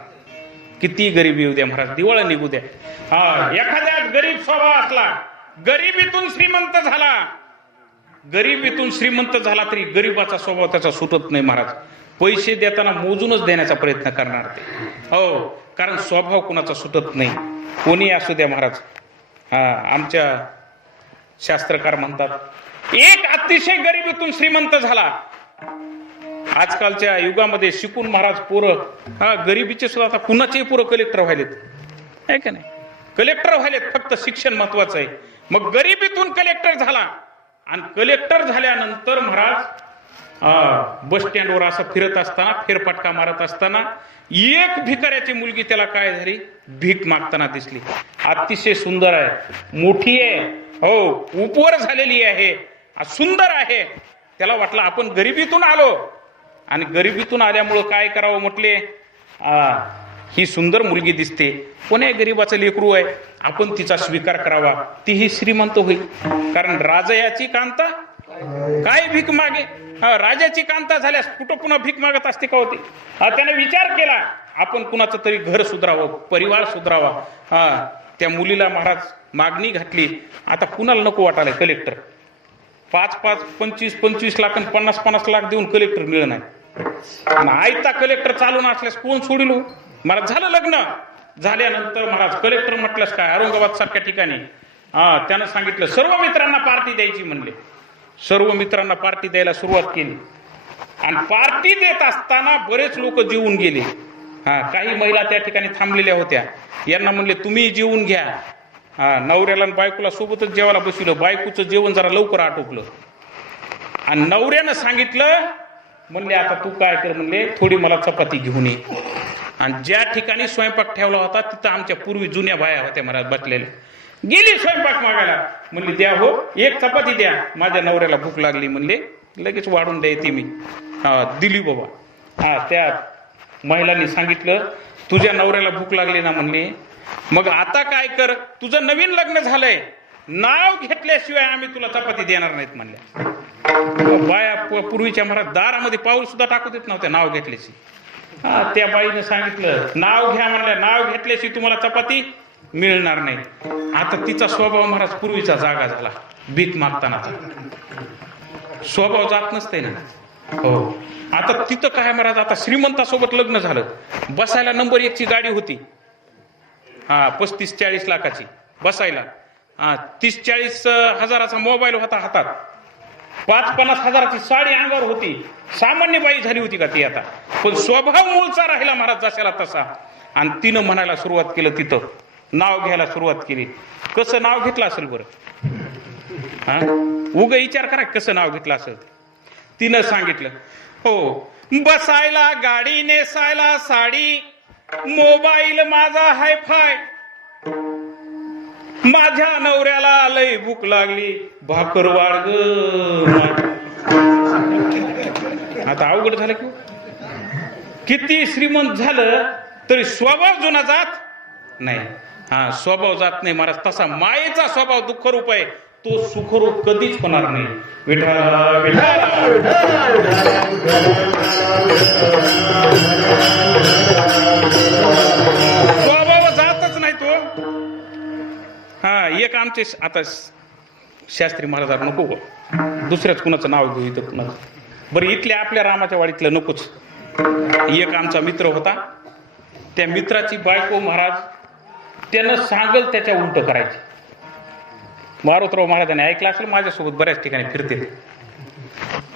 किती गरीबी येऊ द्या महाराज, दिवाळा निघू द्या. एखाद्या गरीब स्वभाव असला, गरिबीतून श्रीमंत झाला तरी गरीबाचा स्वभाव त्याचा सुटत नाही महाराज. पैसे देताना मोजूनच देण्याचा प्रयत्न करणार ते. हो, कारण स्वभाव कुणाचा सुटत नाही, कोणी असू द्या महाराज. आमच्या शास्त्रकार म्हणतात, एक अतिशय गरिबीतून श्रीमंत झाला. आजकालच्या युगामध्ये शिकून महाराज पोरं गरिबीचे सुद्धा आता कुणाचेही पोरं कलेक्टर व्हायलेत, आहे का नाही? कलेक्टर व्हायलेत, फक्त शिक्षण महत्वाचं आहे. मग गरिबीतून कलेक्टर झाला आणि कलेक्टर झाल्यानंतर महाराज बस स्टँडवर असं फिरत असताना फेरफटका मारत असताना एक भिकाऱ्याची मुलगी त्याला काय झाली, भीक मागताना दिसली. अतिशय सुंदर आहे, मोठी आहे, हो उपवर झालेली आहे, सुंदर आहे. त्याला वाटलं आपण गरिबीतून आलो आणि गरिबीतून आल्यामुळं काय करावं म्हटले, ही सुंदर मुलगी दिसते, कोण्या गरीबाचं लेकरू आहे, आपण तिचा स्वीकार करावा, तीही श्रीमंत होईल. कारण राजयाची कांता काय भीक मागे, राजाची कांता झाल्यास कुठं पुन्हा भीक मागत असते का होती. त्याने विचार केला आपण कुणाचं तरी घर सुधारावं, परिवार सुधारावा. त्या मुलीला महाराज मागणी घातली. आता कुणाला नको वाटायला कलेक्टर, 5-5, 25-25 लाख आणि 50-50 लाख देऊन कलेक्टर मिळत नाही. आयता कलेक्टर चालून असल्यास कोण सोडिल. महाराज झालं लग्न झाल्यानंतर महाराज कलेक्टर म्हटलंस काय, औरंगाबाद सारख्या ठिकाणी त्यानं सांगितलं सर्व मित्रांना पार्टी द्यायची म्हणले. सर्व मित्रांना पार्टी द्यायला सुरुवात केली आणि पार्टी देत असताना बरेच लोक जेवून गेले. काही महिला त्या ठिकाणी थांबलेल्या होत्या. यांना म्हणले तुम्ही जेवून घ्या. नवऱ्याला आणि बायकोला सोबतच जेवायला बसवलं. बायकोचं जेवण जरा लवकर आटोपलं आणि नवऱ्यानं सांगितलं, म्हणले आता तू काय कर, म्हणले थोडी मला चपाती घेऊन ये. आणि ज्या ठिकाणी स्वयंपाक ठेवला होता तिथं आमच्या पूर्वी जुन्या बाया होत्या महाराज बसलेल्या. गेली स्वयंपाक मागायला, म्हणली द्या हो एक चपाती द्या, माझ्या नवऱ्याला भूक लागली. म्हणले लगेच वाढून द्यायची मी. दिली बाबा. त्या महिलांनी सांगितलं तुझ्या नवऱ्याला भूक लागली ना, म्हणले मग आता काय कर, तुझं नवीन लग्न झालंय, नाव घेतल्याशिवाय आम्ही तुला चपाती देणार नाहीत म्हणल्या. बाया पूर्वीच्या महाराज दारामध्ये पाऊल सुद्धा टाकू देत नव्हत्या नाव घेतल्याशी. त्या बाईने सांगितलं नाव घ्या म्हणल्या, नाव घेतल्याशी तुम्हाला चपाती मिळणार नाही. आता तिचा स्वभाव महाराज पूर्वीचा जागा झाला, भीक मागतानाचा स्वभाव जात नसते ना. हो आता तिथं काय महाराज, आता श्रीमंतासोबत लग्न झालं, बसायला नंबर 1 ची गाडी होती, 35-40 लाखाची बसायला. 30-40 हजाराचा मोबाईल होता हातात, 5-50 हजाराची साडी अंगावर होती. सामान्य बाई झाली होती का ती आता, पण स्वभाव मूळचा राहिला महाराज जशाला तसा. आणि तिनं म्हणायला सुरुवात केलं, तिथं नाव घ्यायला सुरुवात केली. कसं नाव घेतलं असेल बरं, उग विचार करा कसं नाव घेतलं असेल. तिनं सांगितलं हो बसायला गाडी, नेसायला साडी, मोबाईल माझा हायफाय, माझ्या नवऱ्याला लय भूक लागली, भाकर वाढ ग. आता अवघड झालं की, किती श्रीमंत झालं तरी स्वभाव जुना जात नाही. स्वभाव जात नाही महाराज. तसा मायेचा स्वभाव दुःखरूप आहे, तो सुखरूप कधीच होणार नाही. विठ्ठल स्वभाव जातच नाही तो. एक आमचे आता शास्त्री महाराज नको, दुसऱ्याच कुणाचं नाव घेऊ इथं कुणाचं. बरं इथल्या आपल्या रामाच्या वाडीतलं नकोच. एक आमचा मित्र होता, त्या मित्राची बायको महाराज त्यानं सांगल त्याच्या उलट करायची. मारुतराव महाराजांनी ऐकलं असेल, माझ्यासोबत बऱ्याच ठिकाणी फिरते.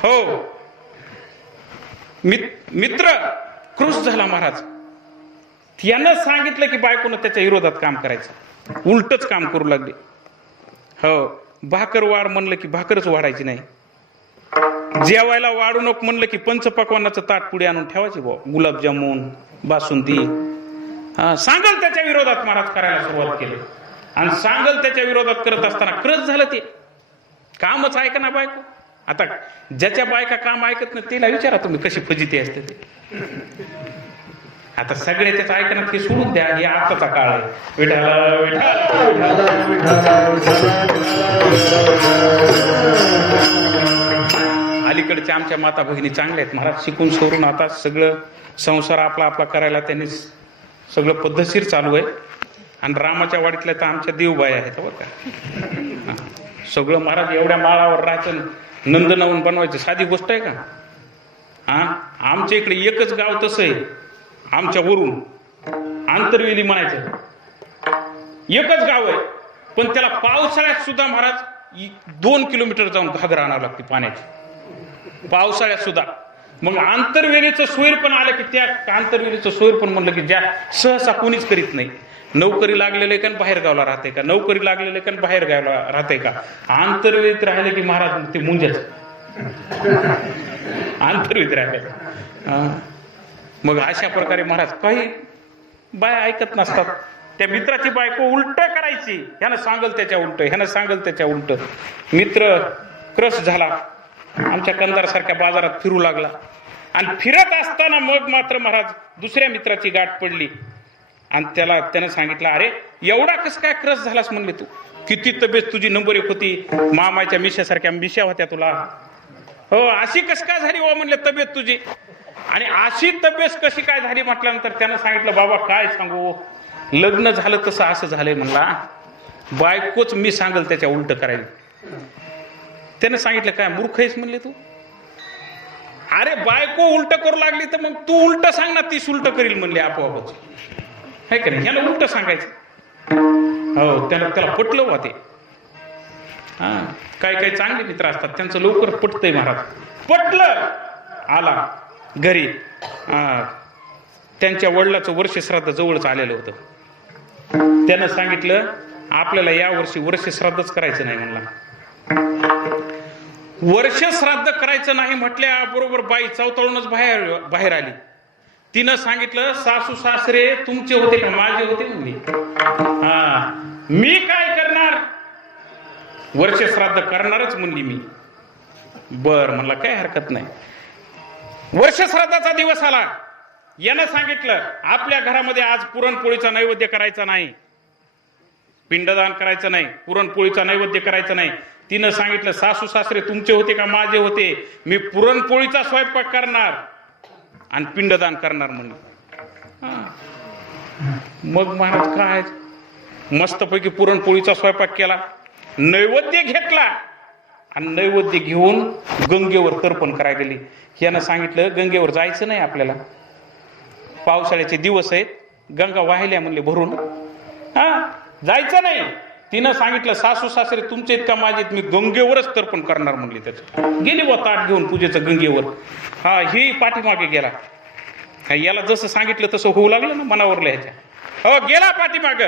हो मित्र क्रुश झाला महाराज. त्यानं सांगितलं की बायकोनं त्याच्या विरोधात काम करायचं, उलटच काम करू लागले. हो भाकर वाढ म्हणलं की भाकरच वाढायची नाही. जेवायला वाढू नको म्हणलं की पंचपक्वानाचं ताट पुढे आणून ठेवायची बुवा, गुलाबजामुन बासुंदी. सांगल त्याच्या विरोधात महाराज करायला सुरुवात केली. आणि सांगल त्याच्या विरोधात करत असताना क्रस झालं, ते कामच ऐका ना बायको. आता ज्याच्या बायका काम ऐकत नाही त्याला विचारा तुम्ही कशी फजिती असते ते. आता सगळे त्याचं ऐकणार ते सोडून द्या, हे आताचा काळ आहे. अलीकडच्या आमच्या माता भगिनी चांगल्या आहेत महाराज, शिकून सोडून आता सगळं संसार आपला आपला करायला त्यांनी सगळं पद्धतशीर चालू आहे. आणि रामाच्या वाडीतल्या तर आमच्या देवबाई आहेत बरं का. सगळं महाराज एवढ्या माळावर राहायचं, नंदनवन बनवायचं साधी गोष्ट आहे का. आमच्या इकडे एकच गाव तसं आहे, आमच्या वरून आंतरवेली म्हणायचं एकच गाव आहे, पण त्याला पावसाळ्यात सुद्धा महाराज 2 किलोमीटर जाऊन घागर आणावं लागते पाण्याची, पावसाळ्यात सुद्धा. मग आंतरवेलीचं सोयर पण आलं की त्या आंतरवेलीचं सोयर पण म्हणलं की ज्या सहसा कोणीच करीत नाही. नोकरी लागलेले का बाहेर गावला राहते का, नोकरी लागलेले का बाहेर गावला राहते का, आंतरवेलीत राहिले की महाराज ते मुंजाच. अंतर्विध राहिले. मग अशा प्रकारे महाराज काही बाया ऐकत नसतात. त्या मित्राची बायको उलट करायची, ह्यानं सांगल त्याच्या उलट, ह्यानं सांगल त्याच्या उलट. मित्र क्रश झाला, आमच्या कंदारसारख्या बाजारात फिरू लागला. आणि फिरत असताना मग मात्र महाराज दुसऱ्या मित्राची गाठ पडली. आणि त्यानं सांगितलं, अरे एवढा कसं काय क्रश झालास म्हणले तू, किती तब्येत तुझी नंबर 1 होती, मामाच्या मिशासारख्या मिशा होत्या तुला, हो अशी कस काय झाली हो म्हणले तब्येत तुझी. आणि अशी तब्येत कशी काय झाली म्हटल्यानंतर त्यानं सांगितलं, बाबा काय सांगू, लग्न झालं तसं असं झालंय म्हणला, बायकोच मी सांगल त्याच्या उलट करायला. त्यानं सांगितलं, काय मूर्ख आहेस म्हणले तू, अरे बायको उलट करू लागली तर मग तू उलट सांग ना, तीच उलट करील म्हणले आपोआपच, है का नाही, ह्याला उलट सांगायचं. हो त्याला पटलं वा ते. हा काही चांगले मित्र असतात त्यांचं लवकर पटतंय महाराज. पटलं, आला घरी. त्यांच्या वडिलाचं वर्ष श्राद्ध जवळच आलेलं होतं. त्यानं सांगितलं, आपल्याला या वर्षी वर्ष श्राद्धच करायचं नाही म्हणला. वर्ष श्राद्ध करायचं नाही म्हटल्या बरोबर बाई चवतळूनच बाहेर आली. तिनं सांगितलं, सासू सासरे तुमचे होते का माझे होते म्हणली. मी काय करणार, वर्ष श्राद्ध करणारच म्हणली मी. बर म्हणला, काय हरकत नाही. वर्ष श्राद्धाचा दिवस आला. यानं सांगितलं, आपल्या घरामध्ये आज पुरणपोळीचा नैवेद्य करायचा नाही, पिंडदान करायचं नाही, पुरणपोळीचा नैवेद्य करायचं नाही. तिनं सांगितलं, सासू सासरे तुमचे होते का माझे होते, मी पुरणपोळीचा स्वयंपाक करणार आणि पिंडदान करणार म्हणून. मग महाराज काय मस्तपैकी पुरणपोळीचा स्वयंपाक केला, नैवेद्य घेतला आणि नैवेद्य घेऊन गंगेवर तर्पण करायला गेली. यानं सांगितलं, गंगेवर जायचं नाही आपल्याला, पावसाळ्याचे दिवस आहेत, गंगा वाहिल्या म्हणले भरून, जायचं नाही. तिनं सांगितलं, सासू सासरे तुमचे आहेत का माझे, मी गंगेवरच तर्पण करणार म्हणली. त्याचं गेली व ताट घेऊन पूजेचं गंगेवर. ही पाठीमागे गेला. याला जसं सांगितलं तसं होऊ लागलं ना मनावरलं ह्याच्या. हो गेला पाठीमाग.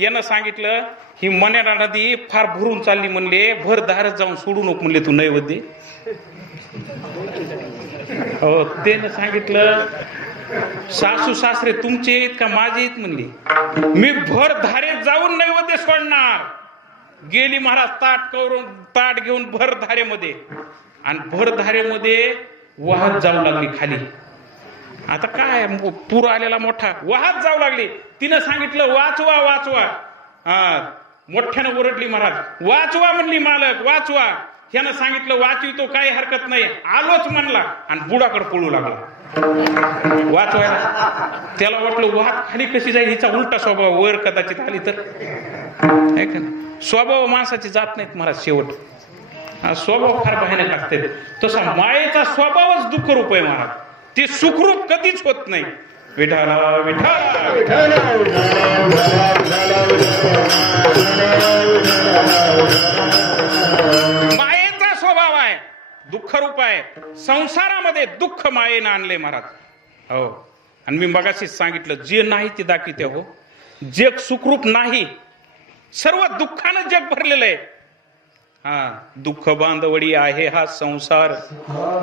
यानं सांगितलं, ही मनेरा नदी फार भरून चालली म्हणले, भर दारच जाऊन सोडू नको म्हणले तू नैवेद्य. हो त्यानं सांगितलं, सासू सासरे तुमचे आहेत का माझे आहेत म्हणले, मी भर धारेत जाऊन नैवेद्य सोडणार. गेली महाराज ताट घेऊन भर धारेमध्ये, आणि भर धारेमध्ये वाहत जाऊ लागली खाली. आता काय पूर आलेला मोठा, वाहत जाऊ लागली. तिनं सांगितलं, वाचवा वाचवा. मोठ्यानं ओरडली महाराज, वाचवा म्हणली मालक, वाचवा. ह्यानं सांगितलं, वाचवितो काही हरकत नाही, आलोच म्हणला आणि बुडाकडे पळू लागला वाचवायला. त्याला वाटलं वाहत खाली कशी जाईल, हिचा उलटा स्वभाव, वर कदाचित आली तर. स्वभाव माणसाची जात नाहीत महाराज शेवट. स्वभाव फार भयानक असते. तसा मायेचा स्वभावच दुःखरूप आहे महाराज, ते सुखरूप कधीच होत नाही. विठाला विठाला मायेचा स्वभाव आहे, दुःखरूप आहे. संसारामध्ये दुःख मायेनं आणले महाराज. हो, आणि मी मगाशीच सांगितलं, जे नाही ते दाखविते. हो, जग सुखरूप नाही, सर्व दुःखानं जग भरलेलं आहे. दुःख बांधवडी आहे हा संसार,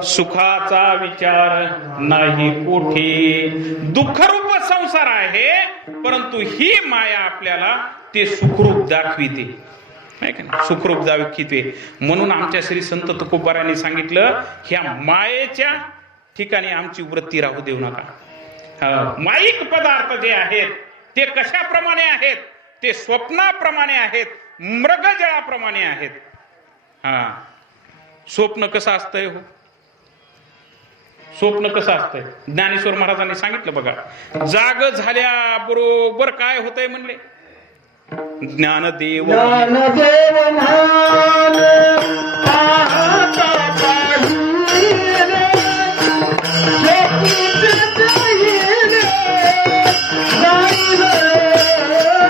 सुखाचा विचार नाही कोठे. दुःखरूप संसार आहे, परंतु ही माया आपल्याला ते सुखरूप दाखविते, सुखरूप दाखविते. म्हणून आमच्या श्री संत तुकोबारांनी सांगितलं, ह्या मायेच्या ठिकाणी आमची वृत्ती राहू देऊ नका. माईक पदार्थ जे आहेत ते कशाप्रमाणे आहेत, ते स्वप्नाप्रमाणे आहेत, मृगजळाप्रमाणे आहेत. स्वप्न कसं असतंय, हो स्वप्न कसं असतंय, ज्ञानेश्वर महाराजांनी सांगितलं बघा. जाग झाल्या बरोबर काय होतंय म्हणले, ज्ञानदेव Yeah.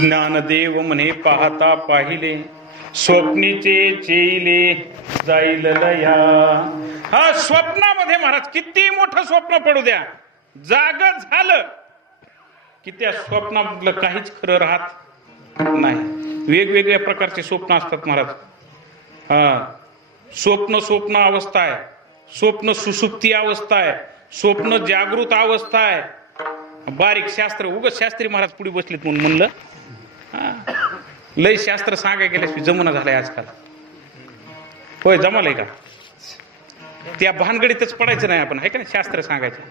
ज्ञानदेव म्हणे पाहता पाहिले स्वप्नीचे चेले जाईल लया. हा स्वप्नामध्ये महाराज किती मोठं स्वप्न पडू द्या, जाग झालं की त्या स्वप्नामधलं काहीच खरं राहत नाही. वेगवेगळ्या प्रकारचे स्वप्न असतात महाराज. स्वप्न स्वप्न अवस्था आहे, स्वप्न सुसुप्ती अवस्था आहे, स्वप्न जागृत अवस्था आहे. बारीक शास्त्र उगाच शास्त्री महाराज पुढे बसलेत म्हणून म्हणलं. लय शास्त्र सांगाय गेल्याशिवाय जमना झालंय आजकाल. होय जमालय का? त्या भानगडीतच पडायचं नाही आपण, आहे का नाही? शास्त्र सांगायचं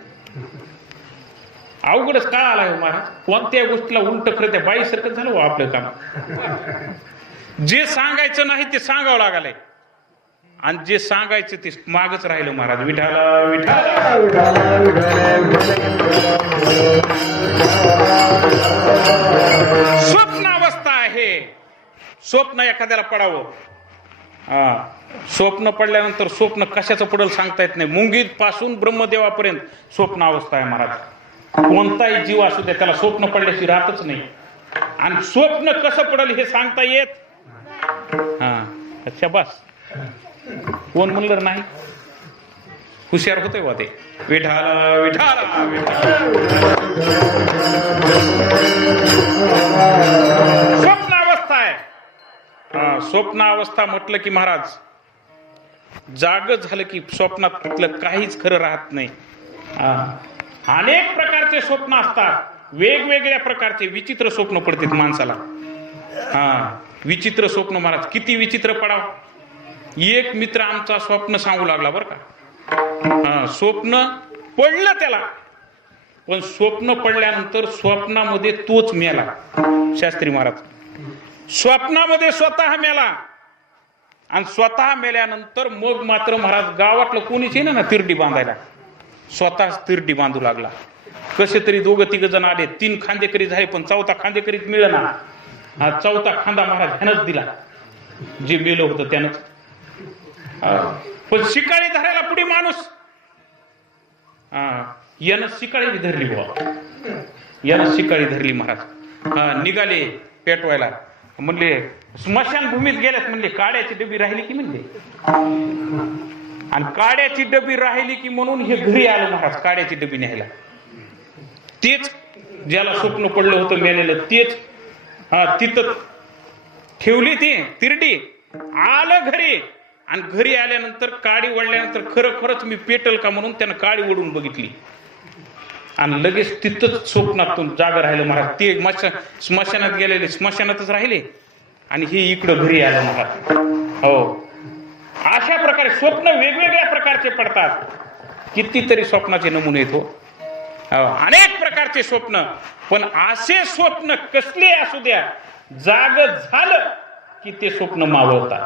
अवघडच काळ आलाय महाराज. कोणत्या गोष्टीला उलट खरं त्या बाईसारखं झालं हो आपलं काम. जे सांगायचं नाही ते सांगावं लागलंय आणि जे सांगायचं ते मागच राहिलं महाराज. विठाला विठाला स्वप्नावस्था आहे. स्वप्न एखाद्याला पडावं. स्वप्न पडल्यानंतर स्वप्न कशाचं पडल सांगता येत नाही. मुंगीत पासून ब्रह्मदेवापर्यंत स्वप्नावस्था आहे महाराज. कोणताही जीव असू द्या त्याला स्वप्न पडल्याशी राहतच नाही. आणि स्वप्न कसं पडल हे सांगता येत. अच्छा बस कोण म्हणलं नाही, हुशार होतोय बा ते. विठाला विठाला स्वप्नावस्था आहे. स्वप्नावस्था म्हटलं की महाराज जाग झालं की स्वप्नातलं काहीच खरं राहत नाही. अनेक प्रकारचे स्वप्न असतात, वेगवेगळ्या प्रकारचे विचित्र स्वप्न पडतात माणसाला. विचित्र स्वप्न महाराज किती विचित्र पडावं. एक मित्र आमचा स्वप्न सांगू लागला बरं का. स्वप्न पडलं त्याला, पण स्वप्न पडल्यानंतर स्वप्नामध्ये तोच मेला. शास्त्री महाराज स्वप्नामध्ये स्वतः मेला आणि स्वतः मेल्यानंतर मग मात्र महाराज गावातलं कोणीच येईना ना तिरडी बांधायला, स्वतःच तिरडी बांधू लागला. कसे तरी दोघं तिघ जण आले, 3 खांदेकरी झाले पण चौथा खांदेकरीत मिळेना. हा चौथा खांदा महाराज ह्यानंच दिला, जे मेलं होतं त्यानंच. पण शिकाळी धरायला पुढे माणूस यानं शिकाळी धरली बुवा, यानं शिकाळी धरली महाराज. निघाले पेटवायला, म्हणले स्मशानभूमीत गेल्यात, म्हणले काड्याची डबी राहिली की म्हणले. आणि काड्याची डबी राहिली की म्हणून हे घरी आलं महाराज काड्याची डबी न्यायला. तेच ज्याला स्वप्न पडलं होतं मेलेलं तेच तिथं ठेवली ती तिरडी. आलं घरी आणि घरी आल्यानंतर काडी वळल्यानंतर खरं खरंच मी पेटल का म्हणून त्यानं काडी ओढून बघितली आणि लगेच तिथंच स्वप्नातून जागा राहिलं महाराज. ते स्मशानात गेलेले स्मशानातच राहिले आणि हे इकडं घरी आलं महाराज. हो अशा प्रकारे स्वप्न वेगवेगळ्या प्रकारचे पडतात. कितीतरी स्वप्नाचे नमुने येतो, अनेक प्रकारचे स्वप्न. पण असे स्वप्न कसले असू द्या, जाग झालं की ते स्वप्न मावळतात.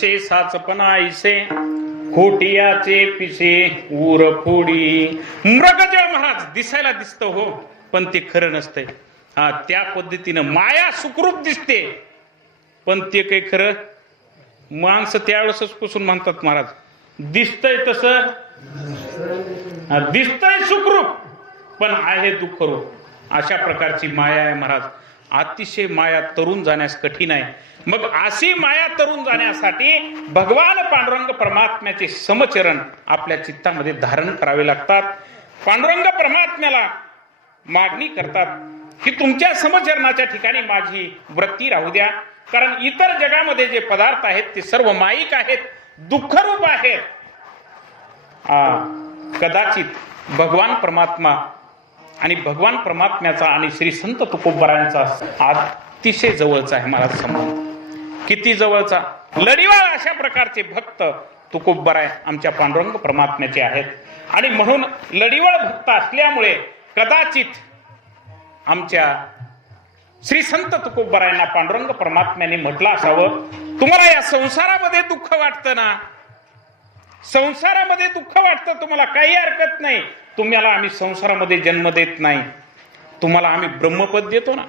ऐसे साचपणा ऐसे खोटियाचे पिसे उर फोडी. मृगजळ महाराज दिसायला दिसतं हो, पण ते खरं नसतंय. हा, त्या पद्धतीनं माया सुखरूप दिसते, पण ते काही खरं. माणसं त्यावेळेसच पासून म्हणतात महाराज दिसतंय तसं, दिसतंय सुखरूप पण आहे दुःखरूप. अशा प्रकारची माया आहे महाराज. अतिशय माया तरुण जाण्यास कठीण आहे. मग अशी माया तरुण जाण्यासाठी भगवान पांडुरंग परमात्म्याचे समचरण आपल्या चित्तामध्ये धारण करावे लागतात. पांडुरंग परमात्म्याला मागणी करतात की तुमच्या समचरणाच्या ठिकाणी माझी वृत्ती राहू द्या, कारण इतर जगामध्ये जे पदार्थ आहेत ते सर्व माईक आहेत, दुःखरूप आहेत. कदाचित भगवान परमात्मा आणि भगवान परमात्म्याचा आणि श्री संत तुकोबारायांचा अतिशय जवळचा आहे महाराज संबंध. किती जवळचा. लढीवाळ अशा प्रकारचे भक्त तुकोबाराय आमच्या पांडुरंग परमात्म्याचे आहेत. आणि म्हणून लढीवाळ भक्त असल्यामुळे कदाचित आमच्या श्री संत तुकोबारायांना पांडुरंग परमात्म्याने म्हटलं असावं, तुम्हाला या संसारामध्ये दुःख वाटतं ना, संसारामध्ये दुःख वाटतं तुम्हाला, काही हरकत नाही. तुम्हाला आम्ही संसारामध्ये जन्म देत नाही, तुम्हाला आम्ही ब्रह्मपद देतो ना.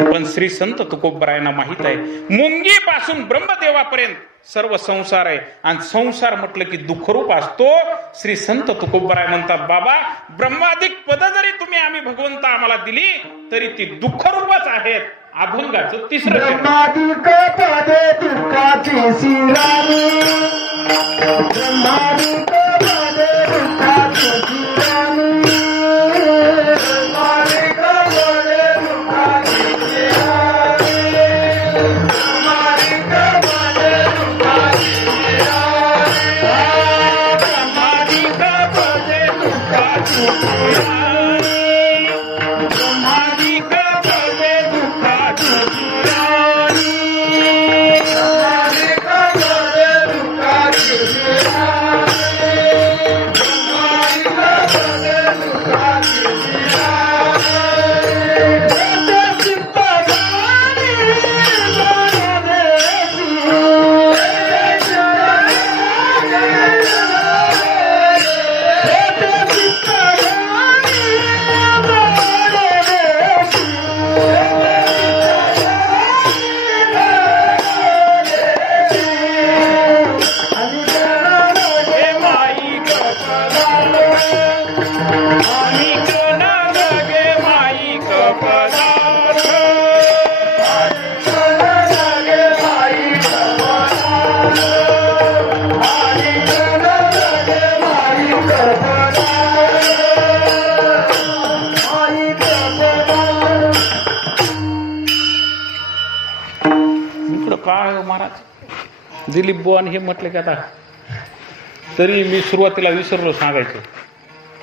पण श्री संत तुकोबारायांना माहित आहे मुंगीपासून ब्रह्मदेवापर्यंत सर्व संसार आहे, आणि संसार म्हटलं की दुःखरूप असतो. श्री संत तुकोबाराय म्हणतात, बाबा ब्रह्मादिक पद जरी तुम्ही आम्ही भगवंत आम्हाला दिली तरी ती दुःखरूपच आहेत. अभंगाचं तिसरं ब्रह्मादिक पदे दुःखाची शिराणी, ब्रह्मादिक पदे दुःखाची शिराणी, ब्रह्मादिक पदे दुःखाची शिराणी, ब्रह्मादिक पदे दुःखाची शिराणी, ब्रह्मादिक पदे दुःखाची शिराणी, ब्रह्मादिक पदे दुःखाची शिराणी, ब्रह्मादिक पदे दुःखाची शिराणी, ब्रह्मादिक पदे दुःखाची काय महाराज. दिलीप बुवान हे म्हटले की आता तरी मी सुरुवातीला विसरलो सांगायचं,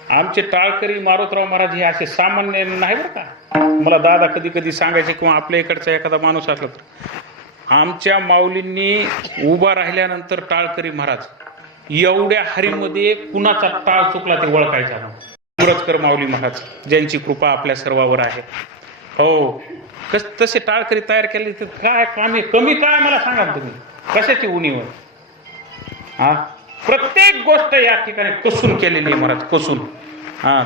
आमचे टाळकरी मारुतराव महाराज हे असे सामान्य नाही बरं का. मला दादा कधी कधी सांगायचे, किंवा आपल्या इकडचा एखादा माणूस असला तर, आमच्या माऊलींनी उभा राहिल्यानंतर टाळकरी महाराज एवढ्या हरीमध्ये कुणाचा टाळ चुकला ते ओळखायचा. पुरस्कर माऊली महाराज ज्यांची कृपा आपल्या सर्वावर आहे. हो, तसे टाळकरी तयार केले तर काय कमी कमी काय मला सांगा तुम्ही, कशाची उणीव. हा, प्रत्येक गोष्ट या ठिकाणी कसून केलेली आहे महाराज, कसून.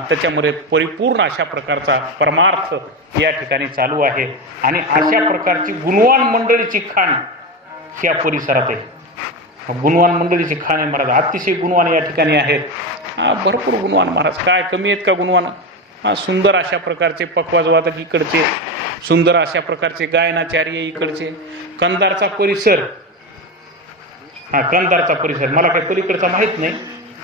त्याच्यामध्ये परिपूर्ण अशा प्रकारचा परमार्थ या ठिकाणी चालू आहे. आणि अशा प्रकारची गुणवान मंडळीची खाण या परिसरात आहे. गुणवान मंडळीची खाण आहे महाराज, अतिशय गुणवान या ठिकाणी आहेत. भरपूर गुणवान महाराज, काय कमी आहेत का गुणवान. सुंदर अशा प्रकारचे पक्वाजवादक इकडचे, सुंदर अशा प्रकारचे गायनाचार्य इकडचे. कंधारचा परिसर, कंधारचा परिसर मला काही पलीकडचा माहित नाही,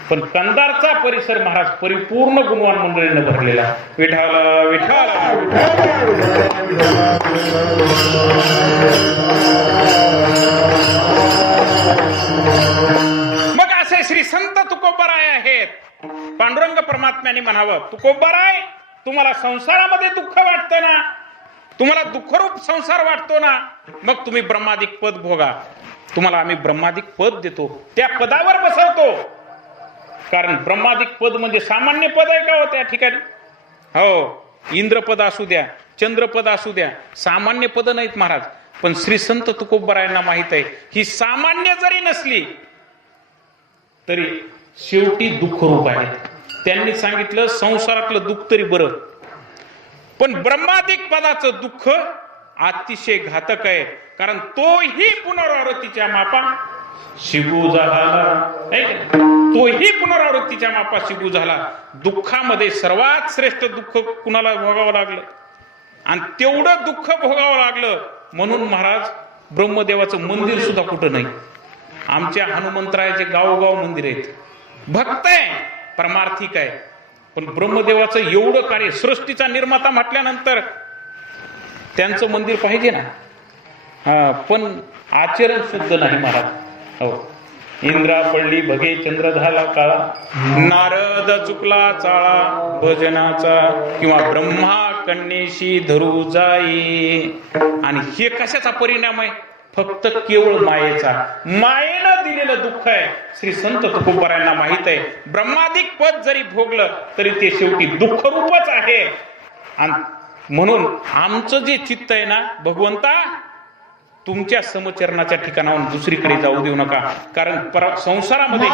पण कंधारचा परिसर महाराज परिपूर्ण गुणवान मंडळीनं भरलेला. विठाला विठाला मग असे श्री संत तुकोबाराय आहेत. पांडुरंग परमात्म्याने म्हणावं, तुकोबाराय तुम्हाला संसारामध्ये दुःख वाटतं ना, तुम्हाला दुःखरूप संसार वाटतो ना, मग तुम्ही ब्रह्मादिक पद भोगा. तुम्हाला आम्ही ब्रह्मादिक पद देतो, त्या पदावर बसवतो. कारण ब्रह्मादिक पद म्हणजे सामान्य पद आहे का हो त्या ठिकाणी. हो, इंद्रपद असू द्या, चंद्रपद असू द्या, सामान्य पद नाहीत महाराज. पण श्री संत तुकोबरायांना माहित आहे ही सामान्य जरी नसली तरी शेवटी दुःख रूप आहे. त्यांनी सांगितलं संसारातलं दुःख तरी बरं, पण ब्रह्मादिक पदाचं दुःख अतिशय घातक आहे. कारण तोही पुनरावृत्तीच्या मापा शिगू झाला, तोही पुनरावृत्तीच्या मापा शिगू झाला. दुःखामध्ये सर्वात श्रेष्ठ दुःख कुणाला भोगावं लागलं आणि तेवढं दुःख भोगावं लागलं म्हणून महाराज ब्रह्मदेवाचं मंदिर सुद्धा कुठं नाही. आमच्या हनुमंतरायाचे गावोगाव मंदिर आहेत, भक्त आहे, परमार्थिक आहे, पण ब्रह्मदेवाचं एवढं कार्य, सृष्टीचा निर्माता म्हटल्यानंतर त्यांचं मंदिर पाहिजे ना. पण आचरण शुद्ध नाही महाराज. हो, इंद्रा पडली भगे चंद्र झाला काळा, नारद चुकला चाळा भजनाचा, किंवा ब्रह्मा कन्येशी धरू जाई. आणि हे कशाचा परिणाम आहे? फक्त केवळ मायेचा. मायेनं दिलेलं दुःख आहे. श्री संत तुकोबरायांना माहित आहे ब्रह्मादिक पद जरी भोगलं तरी ते शेवटी दुःख रूपच आहे. आणि म्हणून आमचं जे चित्त आहे ना, भगवंता तुमच्या समचरणाच्या ठिकाणाहून दुसरीकडे जाऊ देऊ नका. कारण संसारामध्ये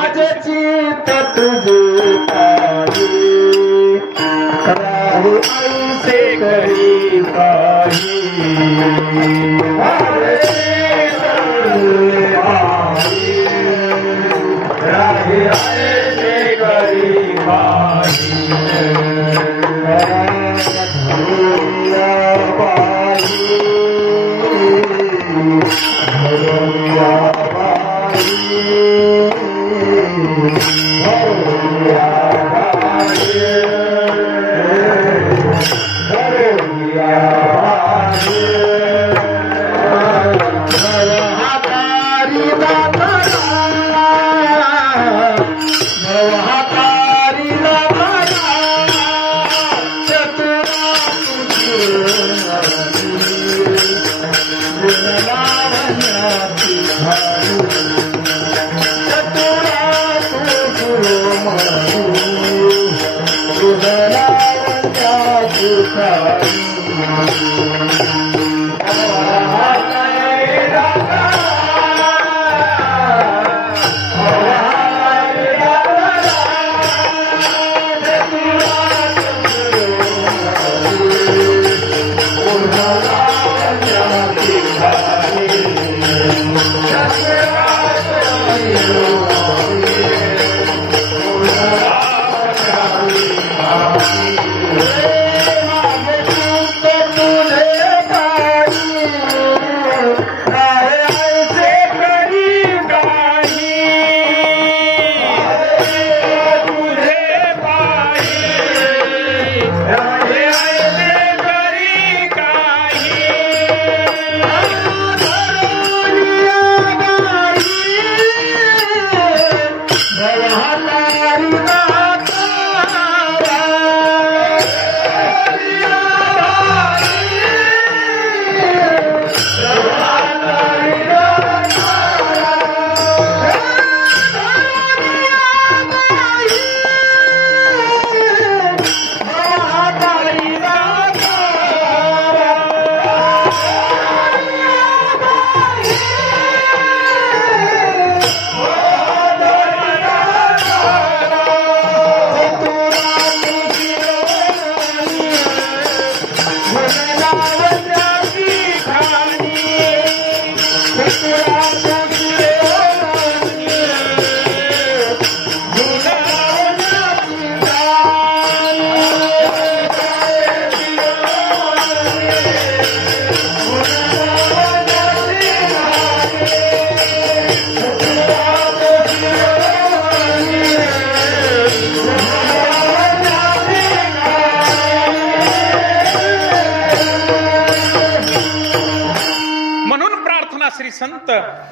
संत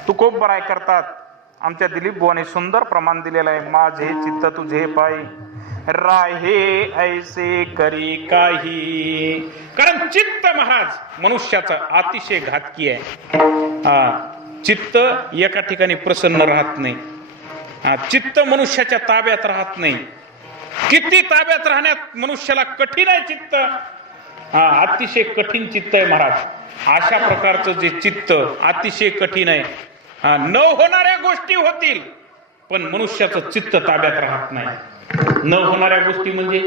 तुकोबराय करतात. आमच्या दिलीप बुवाने सुंदर प्रमाण दिलेलं आहे. माझे चित्त तुझे पायी राहे ऐसे करी काही. कारण चित्त महाराज मनुष्याचं अतिशय घातकी आहे. चित्त एका ठिकाणी प्रसन्न राहत नाही. चित्त मनुष्याच्या ताब्यात राहत नाही. किती ताब्यात राहण्यात मनुष्याला कठीण आहे चित्त. अतिशय कठीण चित्त आहे महाराज. अशा प्रकारचं जे चित्त अतिशय कठीण आहे. न होणाऱ्या गोष्टी होतील पण मनुष्याचं चित्त ताब्यात राहत नाही. न होणाऱ्या गोष्टी म्हणजे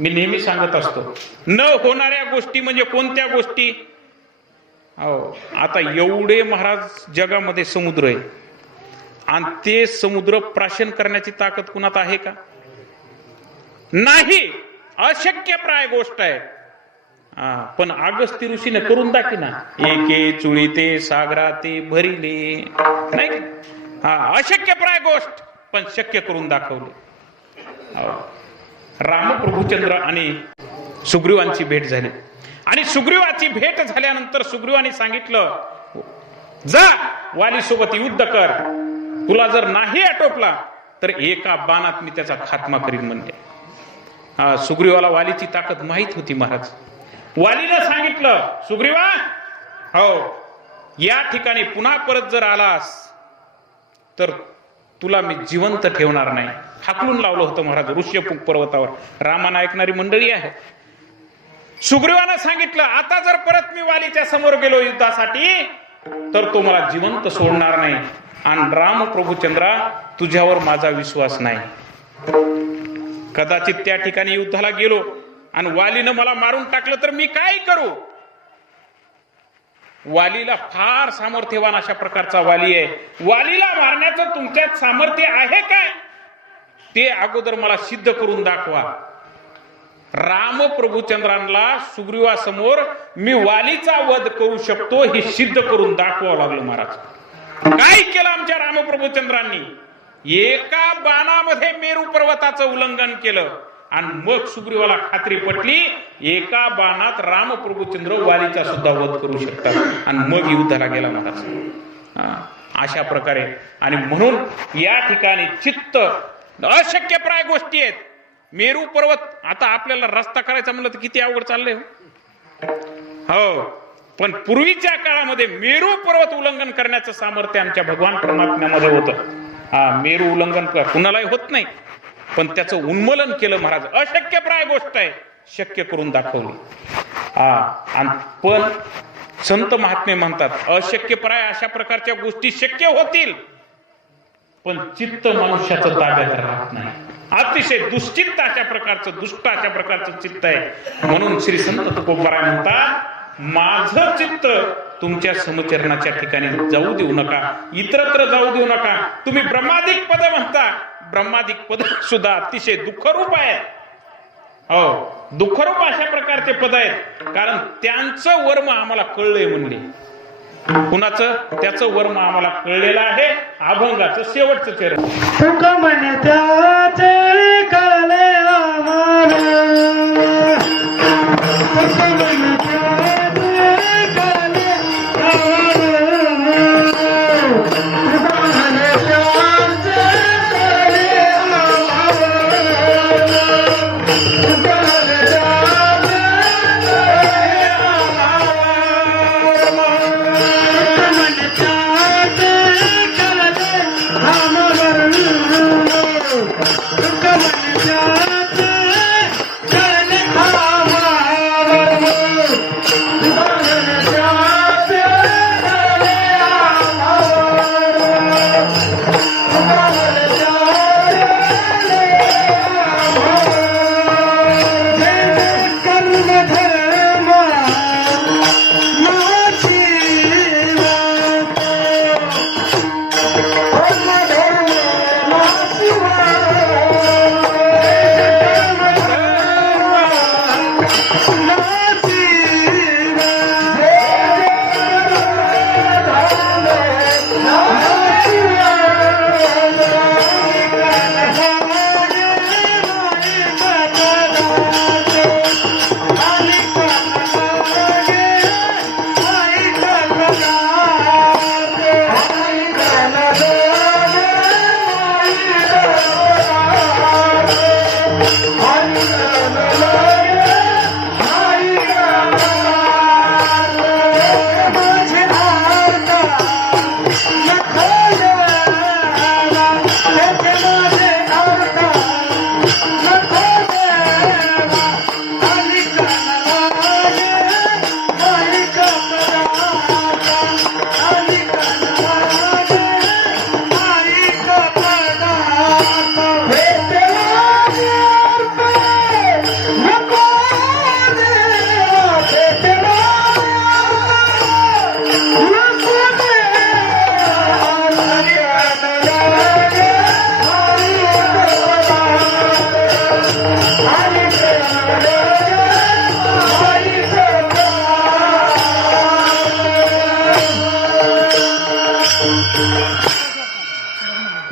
मी नेहमी सांगत असतो, न होणाऱ्या गोष्टी म्हणजे कोणत्या गोष्टी? आता एवढे महाराज जगामध्ये समुद्र आहे आणि ते समुद्र प्राशन करण्याची ताकद कुणात आहे का? नाही, अशक्यप्राय गोष्ट आहे. पण अगस्ती ऋषीने करून दाखिना, एके चुळीते सागरा ते भरिले, नाही का? अशक्यप्राय गोष्ट पण शक्य करून दाखवले. रामप्रभुचंद्र आणि सुग्रीवांची भेट झाली आणि सुग्रीवाची भेट झाल्यानंतर सुग्रीवाने सांगितलं, जा वालीसोबत युद्ध कर, तुला जर नाही आटोपला तर एका बाणात मी त्याचा खात्मा करीन म्हणले. सुग्रीवाला वालीची ताकद माहित होती महाराज. वालीनं सांगितलं, सुग्रीवा, हो या ठिकाणी पुन्हा परत जर आलास तर तुला मी जिवंत ठेवणार नाही. हाकलून लावलं होतं महाराज ऋष्यपूक पर्वतावर. रामानं ऐकणारी मंडळी आहे. सुग्रीवानं सांगितलं, आता जर परत मी वालीच्या समोर गेलो युद्धासाठी तर तो मला जिवंत सोडणार नाही. आणि रामप्रभुचंद्रा, तुझ्यावर माझा विश्वास नाही. कदाचित त्या ठिकाणी युद्धाला गेलो आणि वालीनं मला मारून टाकलं तर मी काय करू? वालीला फार सामर्थ्यवान अशा प्रकारचा वाली आहे. वालीला मारण्याचं तुमच्यात सामर्थ्य आहे काय? ते अगोदर मला सिद्ध करून दाखवा. रामप्रभुचंद्रांना सुग्रीवासमोर मी वालीचा वध करू शकतो हे सिद्ध करून दाखवावं लागलं महाराज. काय केलं आमच्या रामप्रभुचंद्रांनी? एका बाणामध्ये मेरू पर्वताचं उल्लंघन केलं आणि मग सुग्रीवाला खात्री पटली, एका बाणात रामप्रभुचंद्र वालीचा सुद्धा वध करू शकतात. आणि मग युद्धाला गेला महाराज. अशा प्रकारे आणि म्हणून या ठिकाणी चित्त अशक्यप्राय गोष्टी आहेत. मेरू पर्वत, आता आपल्याला रस्ता करायचा म्हणलं तर किती अवघड चाललंय हो. पण पूर्वीच्या काळामध्ये मेरू पर्वत उल्लंघन करण्याचं सामर्थ्य आमच्या भगवान परमात्म्यामध्ये होतं. मेरू उल्लंघन कुणालाही होत नाही पण त्याचं उन्मूलन केलं महाराज. अशक्यप्राय गोष्ट आहे, शक्य करून दाखवली. पण संत महात्मे म्हणतात अशक्यप्राय अशा प्रकारच्या गोष्टी शक्य होतील पण चित्त मनुष्याचं ताब्यात राहत नाही. अतिशय दुश्चित्त अशा प्रकारचं, दुष्ट अशा प्रकारचं चित्त आहे. म्हणून श्री संत तुकोबाराय म्हणतात, माझं चित्त तुमच्या समचरणाच्या ठिकाणी जाऊ देऊ नका, इतरत्र जाऊ देऊ नका. तुम्ही ब्रह्मादिक पद म्हणता, ब्रह्मादिक पद सुद्धा अतिशय दुःखरूप आहे. हो, दुःखरूप अशा प्रकारचे पद आहेत. कारण त्यांचं वर्म आम्हाला कळलंय म्हणले. कुणाचं? त्याचं वर्म आम्हाला कळलेलं आहे. अभंगाचं शेवटचं चरण, तुका म्हणे त्याचे कळले आम्हाला, तुका म्हणे त्याचे कळले आम्हाला, तुका म्हणे त्याचे कळले आम्हाला, तुका म्हणे त्याचे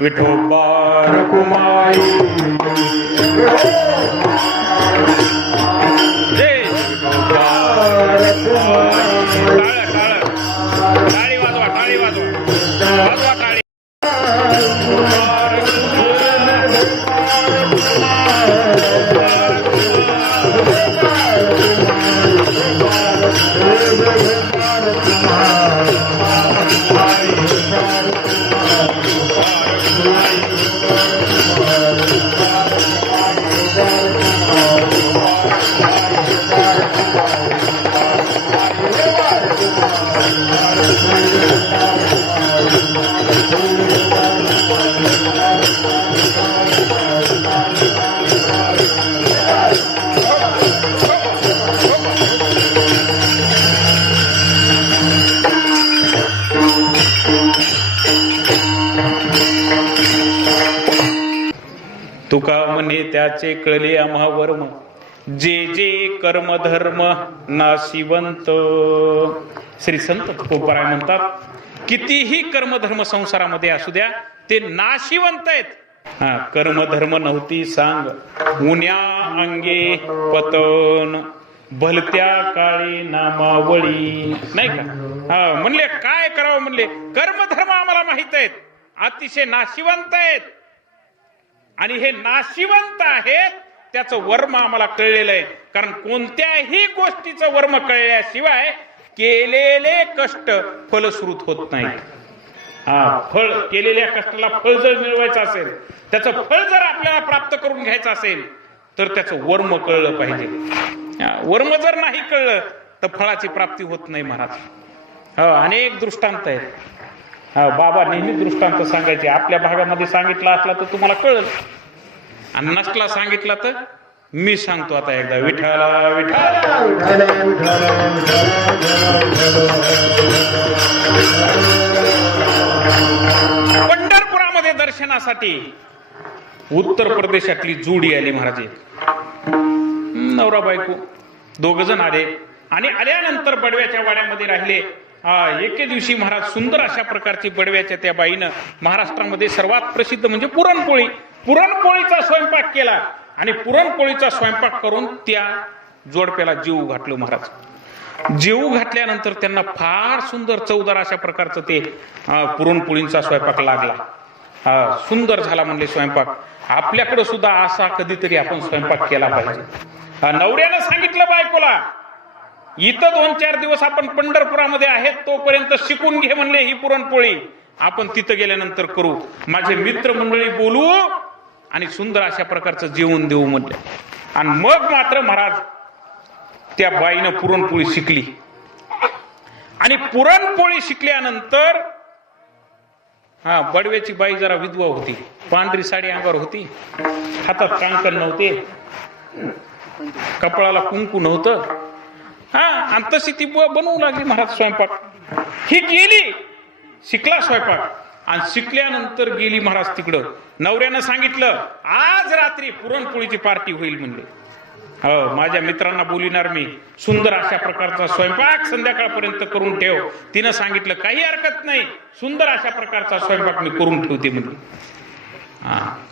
विठोबा रखुमाई जय विठोबा रखुमाई. टाळी वाजवा, टाळी वाजवा, वाजवा टाळी. तुका म्हणे त्याचे कळले आम्हा वर्म, जे जे कर्म धर्म नाशिवंत. श्री संत तुकोबाराय म्हणतात, कितीही कर्मधर्म संसारामध्ये असू द्या, ते नाशिवंत आहेत. कर्मधर्म नव्हती सांग उन्या अंगे पतन, भलत्या काळी नामावळी. नाही का? म्हणले काय करावं, म्हणले कर्मधर्म आम्हाला माहित आहेत, अतिशय नाशिवंत आहेत, आणि हे नाशिवंत आहेत त्याचं वर्म आम्हाला कळलेलं आहे. कारण कोणत्याही गोष्टीचं वर्म कळल्याशिवाय केलेले कष्ट फलश्रुत होत नाही. फळ, केलेल्या कष्टाला फळ जर मिळवायचं असेल, त्याचं फळ जर आपल्याला प्राप्त करून घ्यायचं असेल, तर त्याचं वर्म कळलं पाहिजे. वर्म जर नाही कळलं तर फळाची प्राप्ती होत नाही महाराज. अनेक दृष्टांत आहेत. बाबा नेहमी दृष्टांत सांगायचे. आपल्या भागामध्ये सांगितला असला तर तुम्हाला कळलं, आणि नसला सांगितला तर मी सांगतो आता एकदा. विठ्ठला विठ्ठला पंढरपुरामध्ये दर्शनासाठी उत्तर प्रदेशातली जोडी आली महाराज. नवरा बायको दोघ जण आले, आणि आल्यानंतर बडव्याच्या वाड्यामध्ये राहिले. एके दिवशी महाराज सुंदर अशा प्रकारची बडव्याच्या त्या बाईनं महाराष्ट्रामध्ये सर्वात प्रसिद्ध म्हणजे पुरणपोळी, पुरणपोळीचा स्वयंपाक केला, आणि पुरणपोळीचा स्वयंपाक करून त्या जोडप्याला जेवू घातलं महाराज. जेवू घातल्यानंतर त्यांना फार सुंदर चवदार अशा प्रकारचं ते पुरणपोळींचा स्वयंपाक लागला. सुंदर झाला म्हणले स्वयंपाक. आपल्याकडे सुद्धा असा कधीतरी आपण स्वयंपाक केला पाहिजे. नवऱ्यानं सांगितलं बायकोला, इथं 2-4 दिवस आपण पंढरपुरामध्ये आहेत, तोपर्यंत शिकून घे म्हणले ही पुरणपोळी, आपण तिथं गेल्यानंतर करू. माझे मित्र मंडळी बोलू आणि सुंदर अशा प्रकारचं जेवण देऊ म्हणले. आणि मग मात्र महाराज त्या बाईनं पुरणपोळी शिकली. आणि पुरणपोळी शिकल्यानंतर बडव्याची बाई जरा विधवा होती, पांढरी साडी अंगावर होती, हातात कांकण नव्हते, कपाळाला कुंकू नव्हतं. आणि तशी ती बनवू लागली महाराज स्वयंपाक. ही गेली, शिकला स्वयंपाक, आणि शिकल्यानंतर गेली महाराज तिकडं. नवऱ्यानं सांगितलं आज रात्री पुरणपोळीची पार्टी होईल म्हणले. माझ्या मित्रांना बोलिणार मी, सुंदर अशा प्रकारचा स्वयंपाक संध्याकाळपर्यंत करून ठेव. तिनं सांगितलं काही हरकत नाही, सुंदर अशा प्रकारचा स्वयंपाक मी करून ठेवते म्हणले.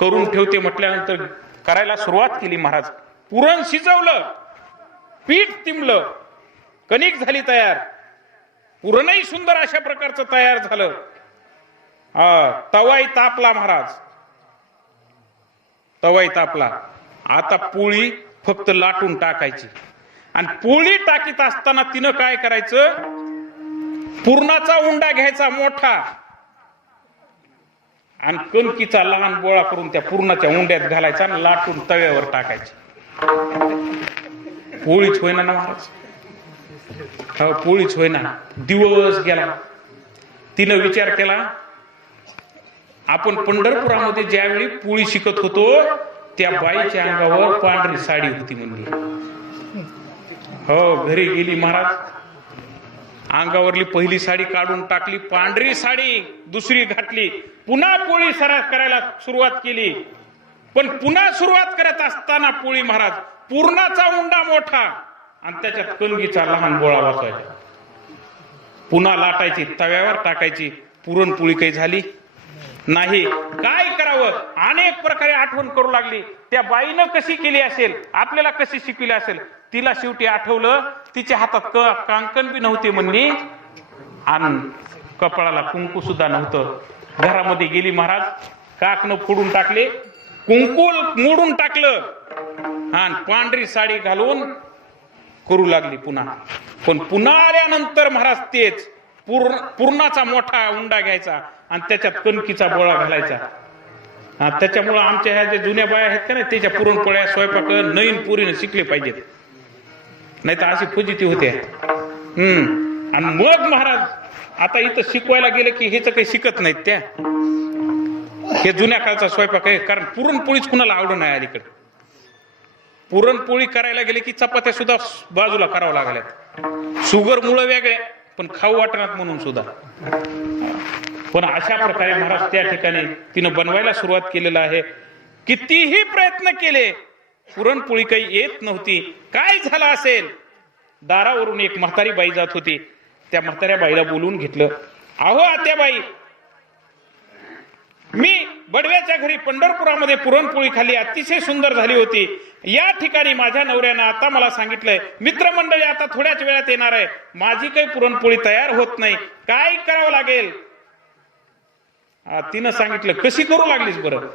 करून ठेवते म्हटल्यानंतर करायला सुरुवात केली महाराज. पुरण शिजवलं, पीठ तिंबलं, कणिक झाली तयार, पुरणही सुंदर अशा प्रकारचं तयार झालं. तवाई तापला महाराज, तवाई तापला. आता पोळी फक्त लाटून टाकायची. आणि पोळी टाकीत असताना तिनं काय करायचं, पुरणाचा उंडा घ्यायचा मोठा, आणि कणकीचा लहान गोळा करून त्या पुरणाच्या उंड्यात घालायचा आणि लाटून तव्यावर टाकायची. पोळीच होईना ना महाराज. पोळीच होईना. दिवस गेला. तिनं विचार केला, आपण पंढरपुरामध्ये ज्यावेळी पोळी शिकत होतो त्या बाईच्या अंगावर पांढरी साडी होती म्हणली. घरी गेली महाराज, अंगावरली पहिली साडी काढून टाकली, पांढरी साडी दुसरी घातली, पुन्हा पोळी सरास करायला सुरुवात केली. पण पुन्हा सुरुवात करत असताना पोळी महाराज पुरणाचा उंडा मोठा आणि त्याच्यात कणगीचा लहान गोळा बसवायचा. पुन्हा लाटायची, तव्यावर टाकायची. पुरणपोळी काही झाली नाही. काय करावं अनेक प्रकारे आठवण करू लागली. त्या बाईनं कशी केली असेल, आपल्याला कशी शिकवली असेल. तिला शेवटी आठवलं तिच्या हातात कांकण बी नव्हते म्हणली आणि कपाळाला कुंकू सुद्धा नव्हतं. घरामध्ये गेली महाराज, काकणं फोडून टाकले, कुंकू मोडून टाकलं आणि पांढरी साडी घालून करू लागली पुन्हा. पण पुन्हा आल्यानंतर महाराज तेच पूर्णाचा मोठा उंडा घ्यायचा आणि त्याच्यात कणकीचा बोळा घालायचा. त्याच्यामुळं आमच्या ह्या ज्या जुन्या बाया आहेत का नाही, त्याच्या पुरणपोळ्या स्वयंपाक नवीन पुरीनं शिकले पाहिजेत, नाही तर अशी फजिती होते. आणि मग महाराज आता इथं शिकवायला गेलं की हेच काही शिकत नाहीत त्या. हे जुन्या काळचा स्वयंपाक आहे, कारण पुरणपोळीच कुणाला आवडून नाही अलीकडे. पुरणपोळी करायला गेले की चपात्या सुद्धा बाजूला करावं लागल्यात. शुगर मुळे वेगळे, पण खाऊ वाटणार म्हणून सुद्धा. पण अशा प्रकारे महाराज त्या ठिकाणी तिनं बनवायला सुरुवात केलेलं आहे. कितीही प्रयत्न केले पुरणपोळी काही येत नव्हती. काय झालं असेल, दारावरून एक म्हातारी बाई जात होती. त्या म्हाताऱ्या बाईला बोलवून घेतलं. अहो आत्याबाई, मी बडव्याच्या घरी पंढरपुरामध्ये पुरणपोळी खाल्ली, अतिशय सुंदर झाली होती. या ठिकाणी माझ्या नवऱ्यानं आता मला सांगितलंय मित्रमंडळी आता थोड्याच वेळात येणार आहे, माझी काही पुरणपोळी तयार होत नाही, काय करावं लागेल. तिनं सांगितलं कशी करू लागलीस बरं.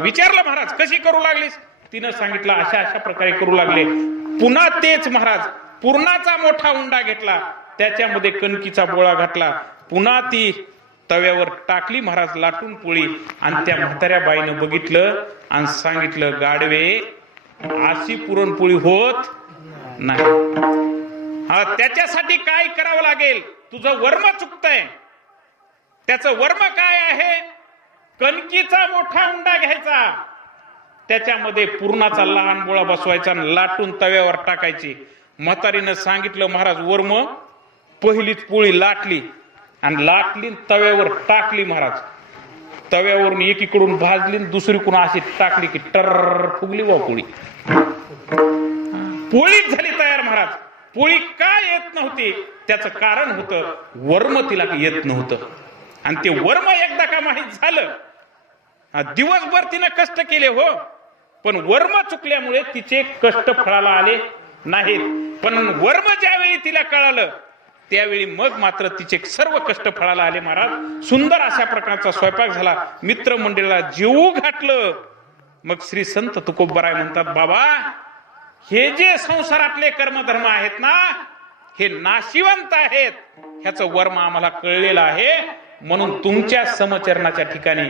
विचारलं महाराज कशी करू लागलीस. तिनं सांगितलं अशा अशा प्रकारे करू लागले. पुन्हा तेच महाराज पूर्णाचा मोठा उंडा घेतला, त्याच्यामध्ये कणकीचा बोळा घातला, पुन्हा ती तव्यावर टाकली महाराज लाटून पोळी. आणि त्या म्हाताऱ्या बाईनं बघितलं आणि सांगितलं गाडवे अशी पुरणपोळी होत नाही. त्याच्यासाठी काय करावं लागेल, तुझं वर्म चुकतंय. त्याचं वर्म काय आहे, कणकीचा मोठा उंडा घ्यायचा, त्याच्यामध्ये पूर्णाचा लहान बोळा बसवायचा आणि लाटून तव्यावर टाकायची. म्हातारीनं सांगितलं महाराज वर्म, पहिलीच पोळी लाटली आणि लाटली तव्यावर टाकली महाराज. तव्यावरून एकीकडून भाजली दुसरीकडून अशी टाकली की टर फुगली वा पोळी. पोळीच झाली तयार महाराज. पोळी काय येत नव्हती, त्याचं कारण होतं वर्म तिला येत नव्हतं. आणि ते वर्म एकदा का माहित झालं, दिवसभर तिनं कष्ट केले हो, पण वर्म चुकल्यामुळे तिचे कष्ट फळाला आले नाहीत. पण वर्म ज्यावेळी तिला कळालं त्यावेळी मग मात्र तिचे सर्व कष्ट फळाला आले महाराज. सुंदर अशा प्रकारचा स्वयंपाक झाला, मित्रमंडळीला जेवू घातलं. मग श्री संत तुकोबराय म्हणतात, बाबा हे जे संसारातले कर्मधर्म आहेत ना, हे नाशिवंत आहेत, ह्याचं वर्म आम्हाला कळलेलं आहे. म्हणून तुमच्या समचरणाच्या ठिकाणी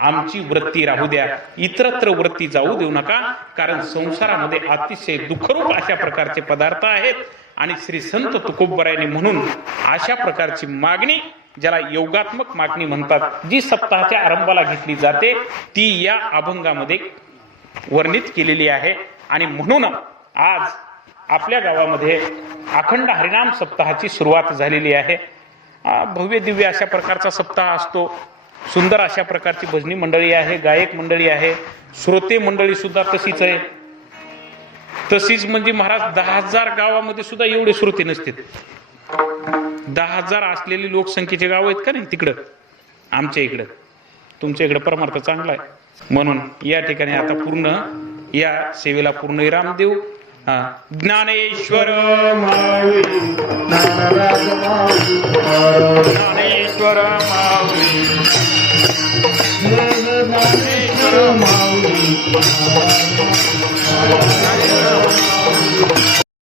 आमची वृत्ती राहू द्या, इतरत्र वृत्ती जाऊ देऊ नका, कारण संसारामध्ये अतिशय दुःखरूप अशा प्रकारचे पदार्थ आहेत. आणि श्री संत तुकोबरायांनी म्हणून अशा प्रकारची मागणी, ज्याला योगात्मक मागणी म्हणतात, जी सप्ताहाच्या आरंभाला घेतली जाते, ती या अभंगामध्ये वर्णित केलेली आहे. आणि म्हणून आज आपल्या गावामध्ये अखंड हरिनाम सप्ताहाची सुरुवात झालेली आहे. भव्य दिव्य अशा प्रकारचा सप्ताह असतो. सुंदर अशा प्रकारची भजनी मंडळी आहे, गायक मंडळी आहे, श्रोते मंडळी सुद्धा तशीच आहे. तशीच म्हणजे महाराज 10,000 गावामध्ये सुद्धा एवढे श्रोते नसते. 10,000 असलेली लोकसंख्येचे गाव आहेत का नाही तिकडं, आमच्या इकडं. तुमच्या इकडं परमार्थ चांगला आहे. म्हणून या ठिकाणी आता पूर्ण या सेवेला पूर्ण विराम देऊ. ज्ञानेश्वर माऊली, ज्ञानेश्वर माऊली, ज्ञानेश्वर माऊली.